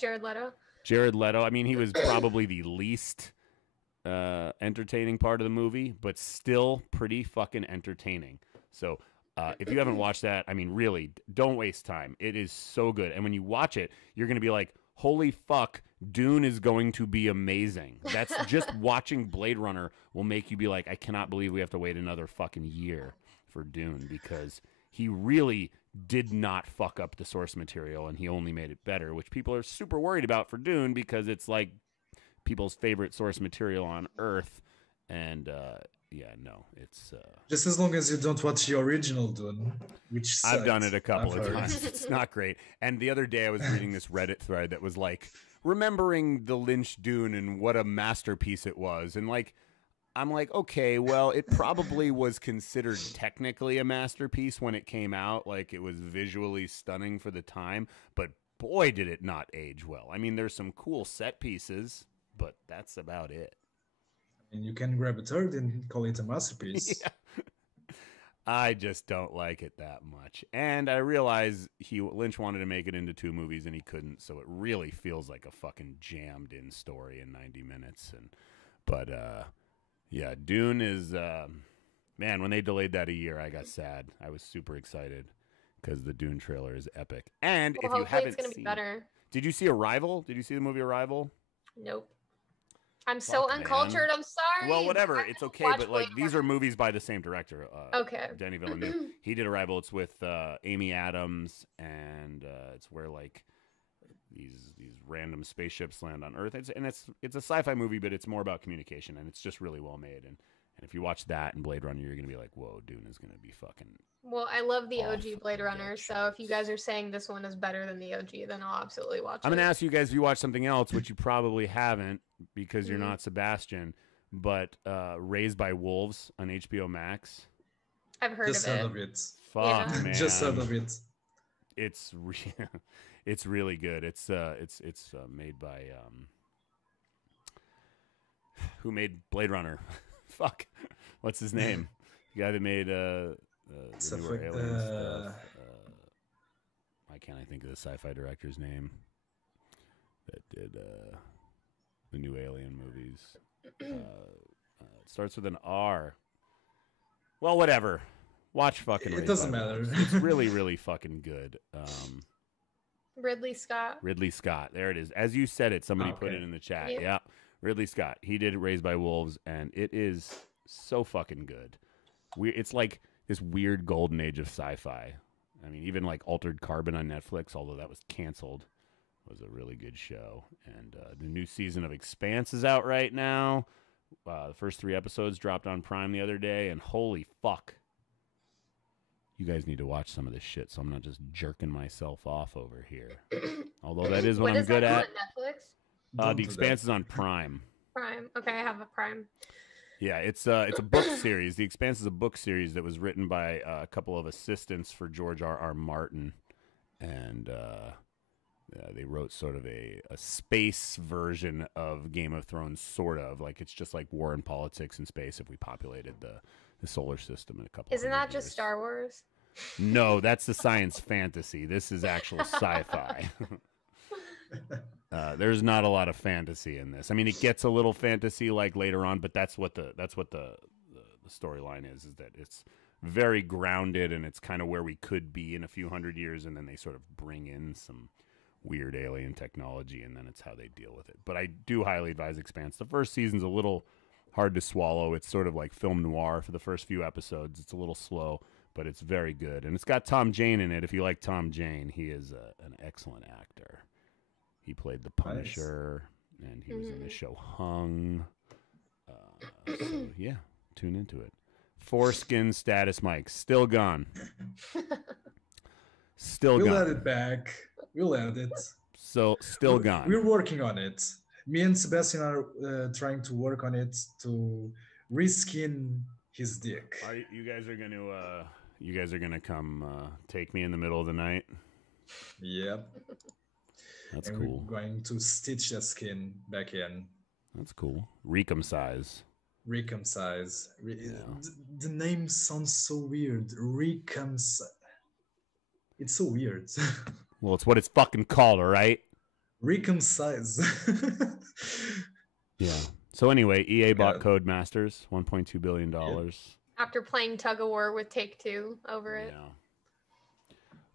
Jared Leto. Jared Leto. I mean, he was probably the least entertaining part of the movie, but still pretty fucking entertaining. So. If you haven't watched that, I mean, really, don't waste time. It is so good. And when you watch it, you're going to be like, holy fuck, Dune is going to be amazing. That's just watching Blade Runner will make you be like, I cannot believe we have to wait another fucking year for Dune, because he really did not fuck up the source material and he only made it better, which people are super worried about for Dune because it's like people's favorite source material on Earth. And, yeah, no, it's... Just as long as you don't watch the original Dune, which sucked. I've done it a couple of times. It's not great. And the other day I was reading this Reddit thread that was like, remembering the Lynch Dune and what a masterpiece it was. And like, I'm like, okay, well, it probably was considered technically a masterpiece when it came out. Like, it was visually stunning for the time, but boy, did it not age well. I mean, there's some cool set pieces, but that's about it. And you can grab a third and call it a masterpiece. Yeah. I just don't like it that much. And I realize Lynch wanted to make it into 2 movies and he couldn't, so it really feels like a fucking jammed in story in 90 minutes. But yeah, Dune is man, when they delayed that a year, I got sad. I was super excited because the Dune trailer is epic. And Well, if you haven't it's gonna be better. Did you see Arrival? Did you see the movie Arrival? Nope. I'm so Fuck, uncultured. man. I'm sorry. Well, whatever. It's okay, watch but like Blade these are movies by the same director. Okay. Denis Villeneuve. He did Arrival. It's with Amy Adams, and it's where like these random spaceships land on Earth. It's a sci-fi movie, but it's more about communication, and it's just really well made. And if you watch that and Blade Runner, you're gonna be like, whoa, Dune is gonna be fucking. Well, I love the off OG Blade the Runner, so if you guys are saying this one is better than the OG, then I'll absolutely watch it. I'm gonna ask you guys if you watch something else, which you probably haven't because you're not Sebastian, but Raised by Wolves on HBO Max. I've heard Just of it. heard of it. Fuck, Yeah. man. Just heard of it. It's it's really good. It's made by who made Blade Runner? Fuck, what's his name? The guy that made the newer Alien stuff. Why can't I think of the sci-fi director's name that did the new Alien movies? It starts with an R. Well, whatever. Watch fucking. It doesn't matter. It's really, really fucking good. Ridley Scott. Ridley Scott. There it is. As you said it, somebody put it in the chat. Yep. Yeah. Ridley Scott. He did Raised by Wolves, and it is so fucking good. It's like this weird golden age of sci-fi. I mean, even like Altered Carbon on Netflix, although that was canceled, was a really good show. And the new season of Expanse is out right now. The first 3 episodes dropped on Prime the other day, and holy fuck. You guys need to watch some of this shit so I'm not just jerking myself off over here. Although that is what I'm good at. On Netflix? The Expanse is on Prime. Prime. Okay, I have a Prime. Yeah, it's a book series. The Expanse is a book series that was written by a couple of assistants for George R.R. Martin. And they wrote sort of a space version of Game of Thrones, sort of. Like, it's just like war and politics in space if we populated the solar system in a couple Isn't that years. just Star Wars? No, that's the science fantasy. This is actual sci-fi. There's not a lot of fantasy in this. I mean, it gets a little fantasy like later on, but that's what the storyline is that it's very grounded and it's kind of where we could be in a few hundred years, and then they sort of bring in some weird alien technology, and then it's how they deal with it. But I do highly advise Expanse. The first season's a little hard to swallow. It's sort of like film noir for the first few episodes. It's a little slow, but it's very good. And it's got Tom Jane in it. If you like Tom Jane, he is an excellent actor. He played the Punisher, and he was in the show Hung. So, yeah, tune into it. Foreskin status Mike. Still gone. Still We'll gone. add it back. We'll add it. So, still gone. We're working on it. Me and Sebastian are trying to work on it to reskin his dick. You guys are gonna come take me in the middle of the night? Yep. That's and cool. We're going to stitch the skin back in. That's cool. Recomsize. Recomsize. Yeah. The name sounds so weird. Recomsize. It's so weird. Well, it's what it's fucking called, all right? Recomsize. Yeah. So anyway, EA bought Codemasters, $1.2 billion. After playing tug of war with Take-Two over it. Yeah.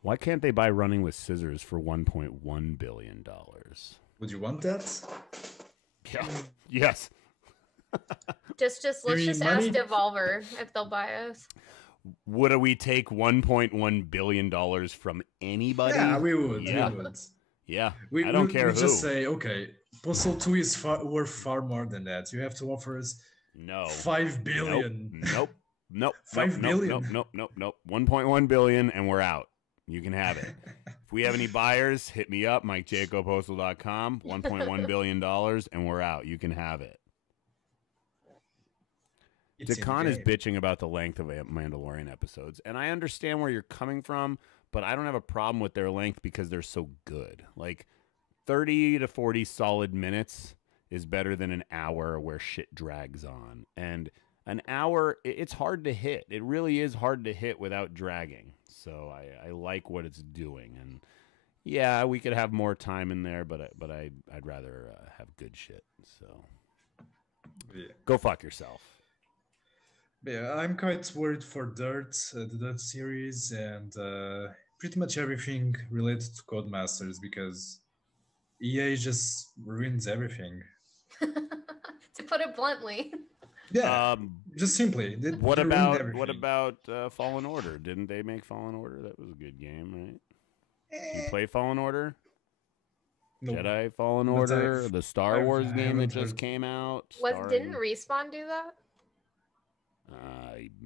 Why can't they buy Running with Scissors for $1.1 billion? Would you want that? Yeah. Yes. Let's just ask Devolver if they'll buy us. Would we take $1.1 billion from anybody? Yeah, we would. Yeah. We would. Yeah. I don't care who. Just say, okay, Postal 2 is worth far more than that. You have to offer us $5 billion. Nope. 5 billion. Nope. 1.1 billion, and we're out. You can have it. If we have any buyers, hit me up, MikeJ@postal.com. $1.1 billion, and we're out. You can have it. It's in the Dakan is game. bitching about the length of Mandalorian episodes, and I understand where you're coming from, but I don't have a problem with their length because they're so good. Like 30 to 40 solid minutes is better than an hour where shit drags on. And an hour, it's hard to hit. It really is hard to hit without dragging. So I like what it's doing. And yeah, we could have more time in there, but I'd rather have good shit. So Yeah. go fuck yourself. Yeah, I'm quite worried for the Dirt series, and pretty much everything related to Codemasters because EA just ruins everything. To put it bluntly. Yeah, just simply. What they ruined about everything. Fallen Order? Didn't they make Fallen Order? That was a good game, right? You Eh, play Fallen Order? no, Jedi Fallen But Order, I've- the Star I've- Wars I game that haven't just heard- came out. Didn't Respawn do that?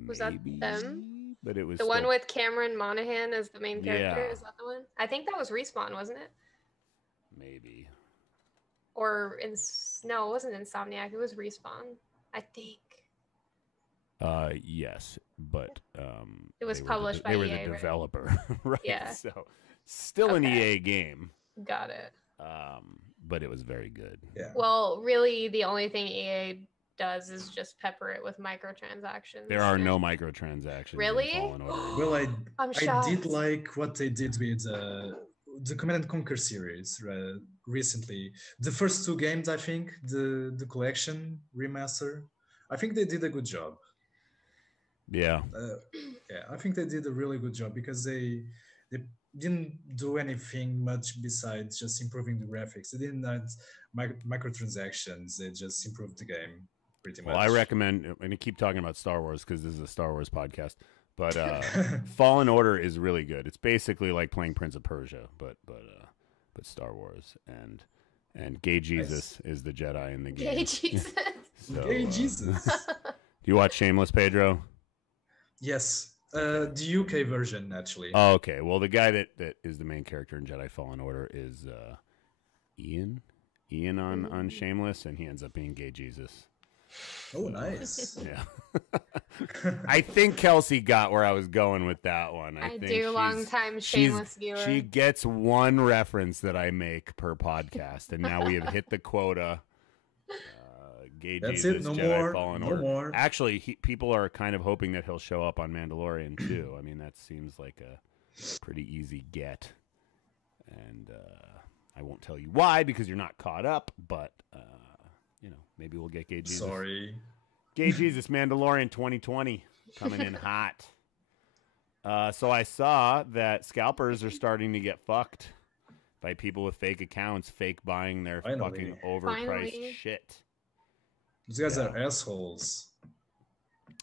Was that Maybe, them? but it was The one still- with Cameron Monaghan as the main character? Yeah. Is that the one? I think that was Respawn, wasn't it? maybe. Or no, it wasn't Insomniac. It was Respawn. I think. Yes, but It was they were published by they were EA, the right? developer, right? Yeah. So still an Okay. EA game, Got it. but it was very good. Yeah. Well, really, the only thing EA does is just pepper it with microtransactions. There are no microtransactions. Really? In Fallen Order. Well, I'm I shocked. did like what they did with the Command and Conquer series recently. The first two games, I think, the collection remaster, I think they did a good job. Yeah. Yeah, I think they did a really good job because they didn't do anything much besides just improving the graphics. They didn't add microtransactions. They just improved the game pretty much. Well, I recommend, and I keep talking about Star Wars because this is a Star Wars podcast, but Fallen Order is really good. It's basically like playing Prince of Persia, but Star Wars, and Gay Jesus is the Jedi in the game. Gay Jesus. So, Hey, Jesus. Do you watch Shameless, Pedro? Yes, the UK version actually. Oh, okay. Well, the guy that is the main character in Jedi Fallen Order is Ian on Shameless, and he ends up being Gay Jesus. Oh, nice. Yeah. I think Kelsey got where I was going with that one. I think do, long time Shameless viewer. She gets one reference that I make per podcast, and now we have hit the quota. Gay That's Jesus, it. No Jedi more. Fallen No Order. more. Actually, people are kind of hoping that he'll show up on Mandalorian too. I mean, that seems like a pretty easy get, and I won't tell you why because you're not caught up. But maybe we'll get Gay Jesus. Sorry. Gay Jesus Mandalorian 2020 coming in hot. So I saw that scalpers are starting to get fucked by people with fake accounts, fake buying their Finally. fucking overpriced Finally. shit. These guys Yeah. are assholes.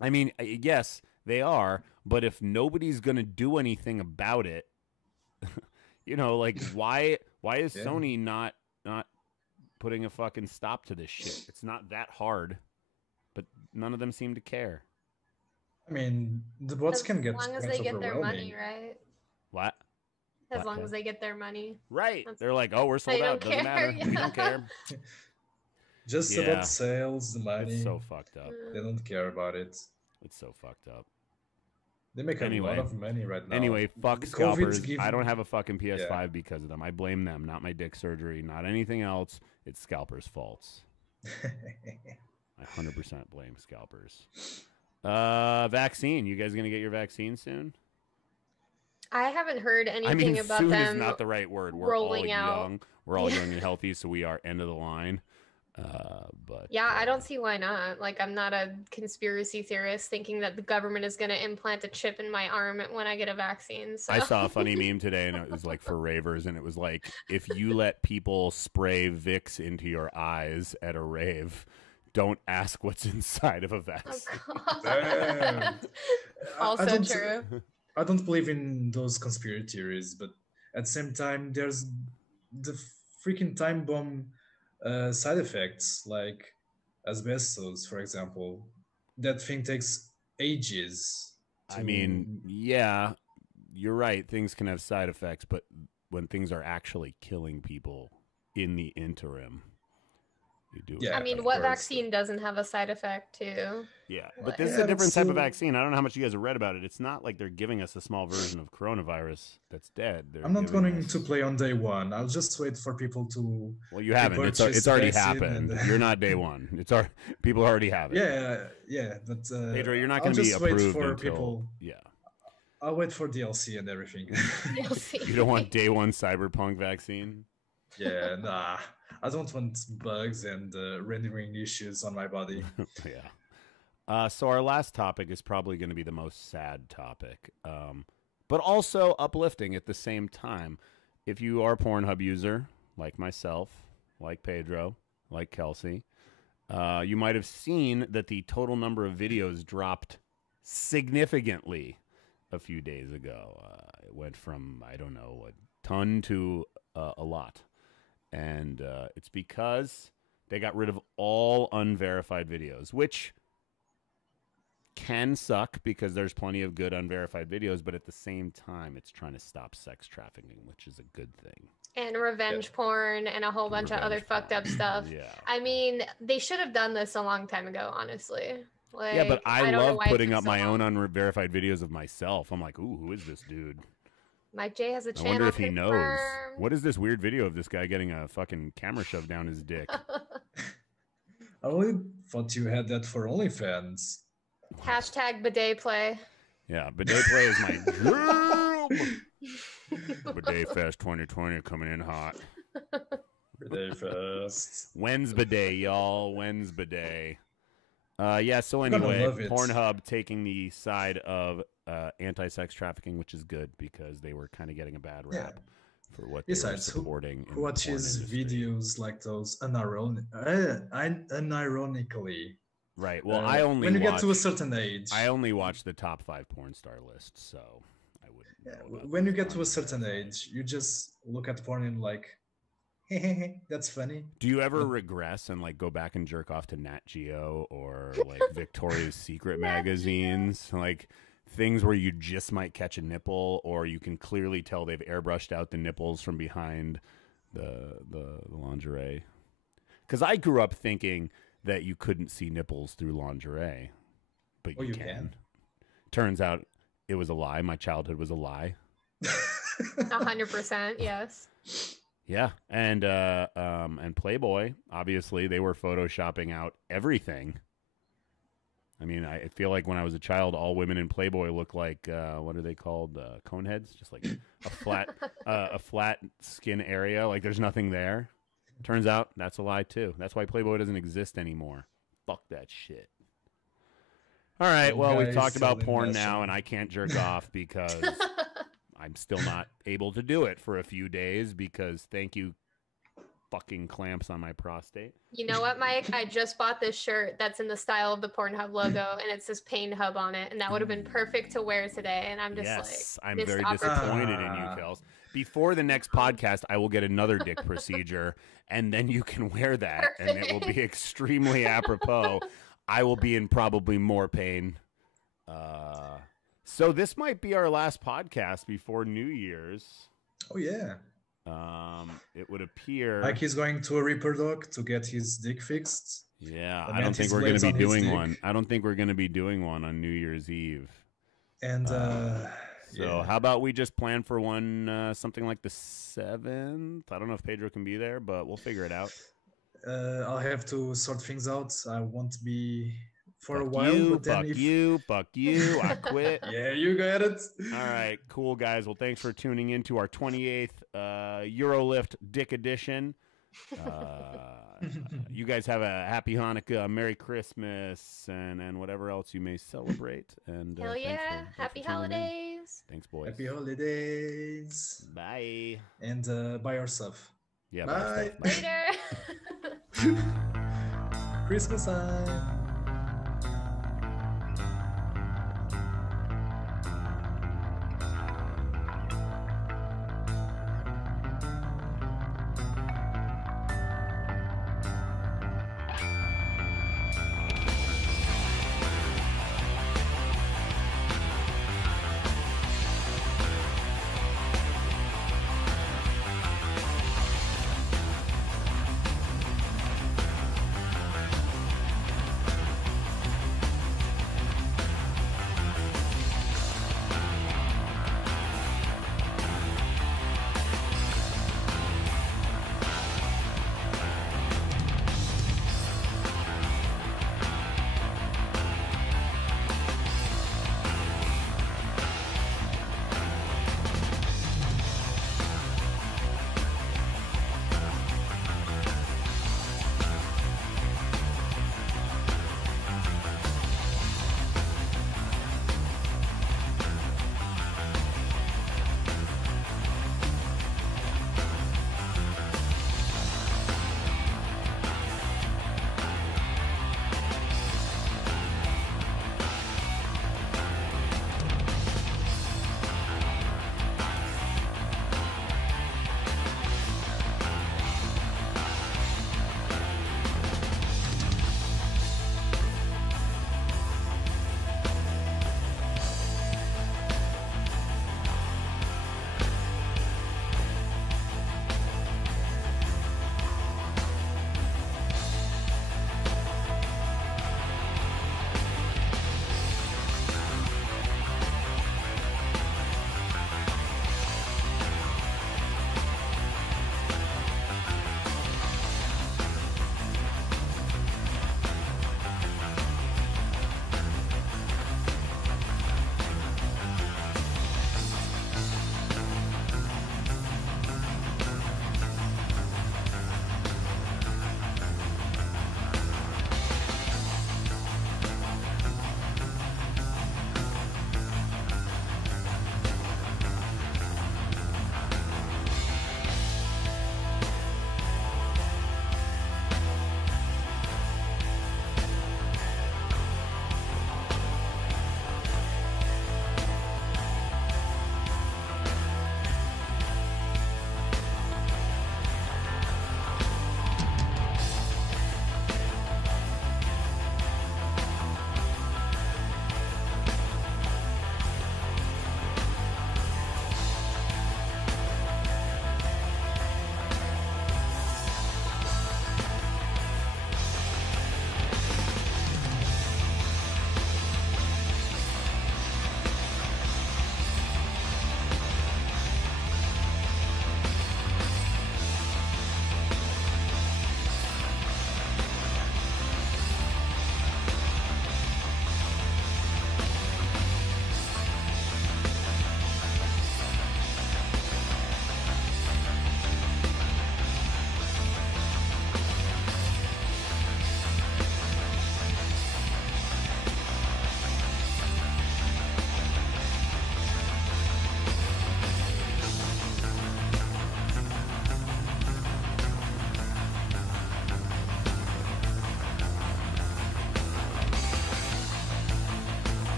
I mean, yes, they are, but if nobody's going to do anything about it, like why is Yeah. Sony not putting a fucking stop to this shit? It's not that hard, but none of them seem to care. I mean, the bots can get as long as quite they get their money, overwhelming. right? What? As What, long Kat? as they get their money. Right. That's- They're like, oh, we're sold They out. don't Doesn't matter. care, We yeah. don't care. Just Yeah. about sales, the money. It's so fucked up. They don't care about it. It's so fucked up. They make Anyway. a lot of money right now. Anyway, fuck The COVID's scalpers. giving- I don't have a fucking PS5 because of them. I blame them, not my dick surgery, not anything else. It's scalpers' faults. I 100% blame scalpers. Vaccine. You guys gonna get your vaccine soon? I haven't heard anything I mean, about soon them is not the right word. We're all rolling out. young. We're all young and healthy, so we are end of the line. But Yeah, I don't see why not. Like, I'm not a conspiracy theorist thinking that the government is going to implant a chip in my arm when I get a vaccine. So. I saw a funny meme today, and it was like for ravers, and it was like, if you let people spray Vicks into your eyes at a rave, don't ask what's inside of a Oh, vaccine. God. Damn. Also don't- true. I don't believe in those conspiracy theories, but at the same time, there's the freaking time bomb side effects, like asbestos, for example. That thing takes ages. I mean, yeah, you're right. Things can have side effects, but when things are actually killing people in the interim, You do. Yeah, I mean, of what course. vaccine doesn't have a side effect too? Yeah, Like- but this is Yeah, a different but type of still- vaccine. I don't know how much you guys have read about it. It's not like they're giving us a small version of coronavirus that's dead. They're I'm not giving going us- to play on day one. I'll just wait for people to. Well, you haven't. It's purchase already vaccine happened. and- You're not day one. People already have it. Yeah, but Pedro, you're not I'll going to be just wait approved for until. people. Yeah. I'll wait for DLC and everything. You'll see. You don't want day one cyberpunk vaccine. Yeah, nah. I don't want bugs and rendering issues on my body. Yeah. So our last topic is probably going to be the most sad topic, but also uplifting at the same time. If you are a Pornhub user, like myself, like Pedro, like Kelsey, you might have seen that the total number of videos dropped significantly a few days ago. It went from, I don't know, a ton to a lot. And it's because they got rid of all unverified videos, which can suck because there's plenty of good unverified videos, but at the same time, it's trying to stop sex trafficking, which is a good thing. And revenge porn and a whole bunch of other Revenge fucked up porn. stuff. Yeah. I mean, they should have done this a long time ago, honestly. Like, Yeah, but I don't know love why it putting took up so my long. own unverified videos of myself. I'm like, ooh, who is this dude? MikeJ has a I channel. wonder if he knows. confirmed. What is this weird video of this guy getting a fucking camera shoved down his dick? I only thought you had that for OnlyFans. Hashtag bidet play. Yeah, Bidet Play is my dream. Bidet Fest 2020 coming in hot. Birthday fest. When's Bidet, y'all? When's Bidet? Yeah, so Gonna anyway, love it. Pornhub taking the side of anti-sex trafficking, which is good because they were kind of getting a bad Yeah. rap for what they were Besides, supporting. in the who watches porn industry. videos like those unironically? Right. Well, Uh, I only when you watch, get to a certain age. I only watch the top 5 porn star list, so I wouldn't. Yeah, know about when you those get to a ones. certain age, you just look at porn and like, hey, that's funny. Do you ever regress and like go back and jerk off to Nat Geo or like Victoria's Secret magazines, like things where you just might catch a nipple, or you can clearly tell they've airbrushed out the nipples from behind the lingerie? Because I grew up thinking that you couldn't see nipples through lingerie, but Oh, you you can. can. Turns out it was a lie. My childhood was a lie. 100%, yes. Yeah, and Playboy, obviously, they were photoshopping out everything. I mean, I feel like when I was a child, all women in Playboy look like what are they called? Cone heads, just like a flat skin area, like there's nothing there. Turns out that's a lie too. That's why Playboy doesn't exist anymore. Fuck that shit. All right, well, we've Guys talked about selling porn that now, shit. and I can't jerk off because I'm still not able to do it for a few days because thank you, fucking clamps on my prostate. You know what, Mike? I just bought this shirt that's in the style of the Pornhub logo, and it says Pain Hub on it, and that would have been perfect to wear today. And I'm just Yes, like, I'm missed very opportunity. disappointed in you, Kels. Before the next podcast, I will get another dick procedure, and then you can wear that, and it will be extremely apropos. I will be in probably more pain. So this might be our last podcast before New Year's. Oh yeah. It would appear. Like he's going to a Reaper Dog to get his dick fixed. Yeah, The I don't think mantis we're going to blades be on his doing dick. one. I don't think we're going to be doing one on New Year's Eve. And So yeah. how about we just plan for one something like the 7th? I don't know if Pedro can be there, but we'll figure it out. I'll have to sort things out. I won't be for a Fuck while. you, but then fuck if... you, fuck you. I quit. Yeah, you got it. All right, cool, guys. Well, thanks for tuning in to our 28th Urolift Dick Edition. You guys have a happy Hanukkah, Merry Christmas, and whatever else you may celebrate. And Hell thanks yeah. for Happy tuning in. holidays. Thanks, boys. Happy holidays. Bye. And buy our stuff. Yeah, Bye. bye. Stuff. Bye. Later. Christmas time.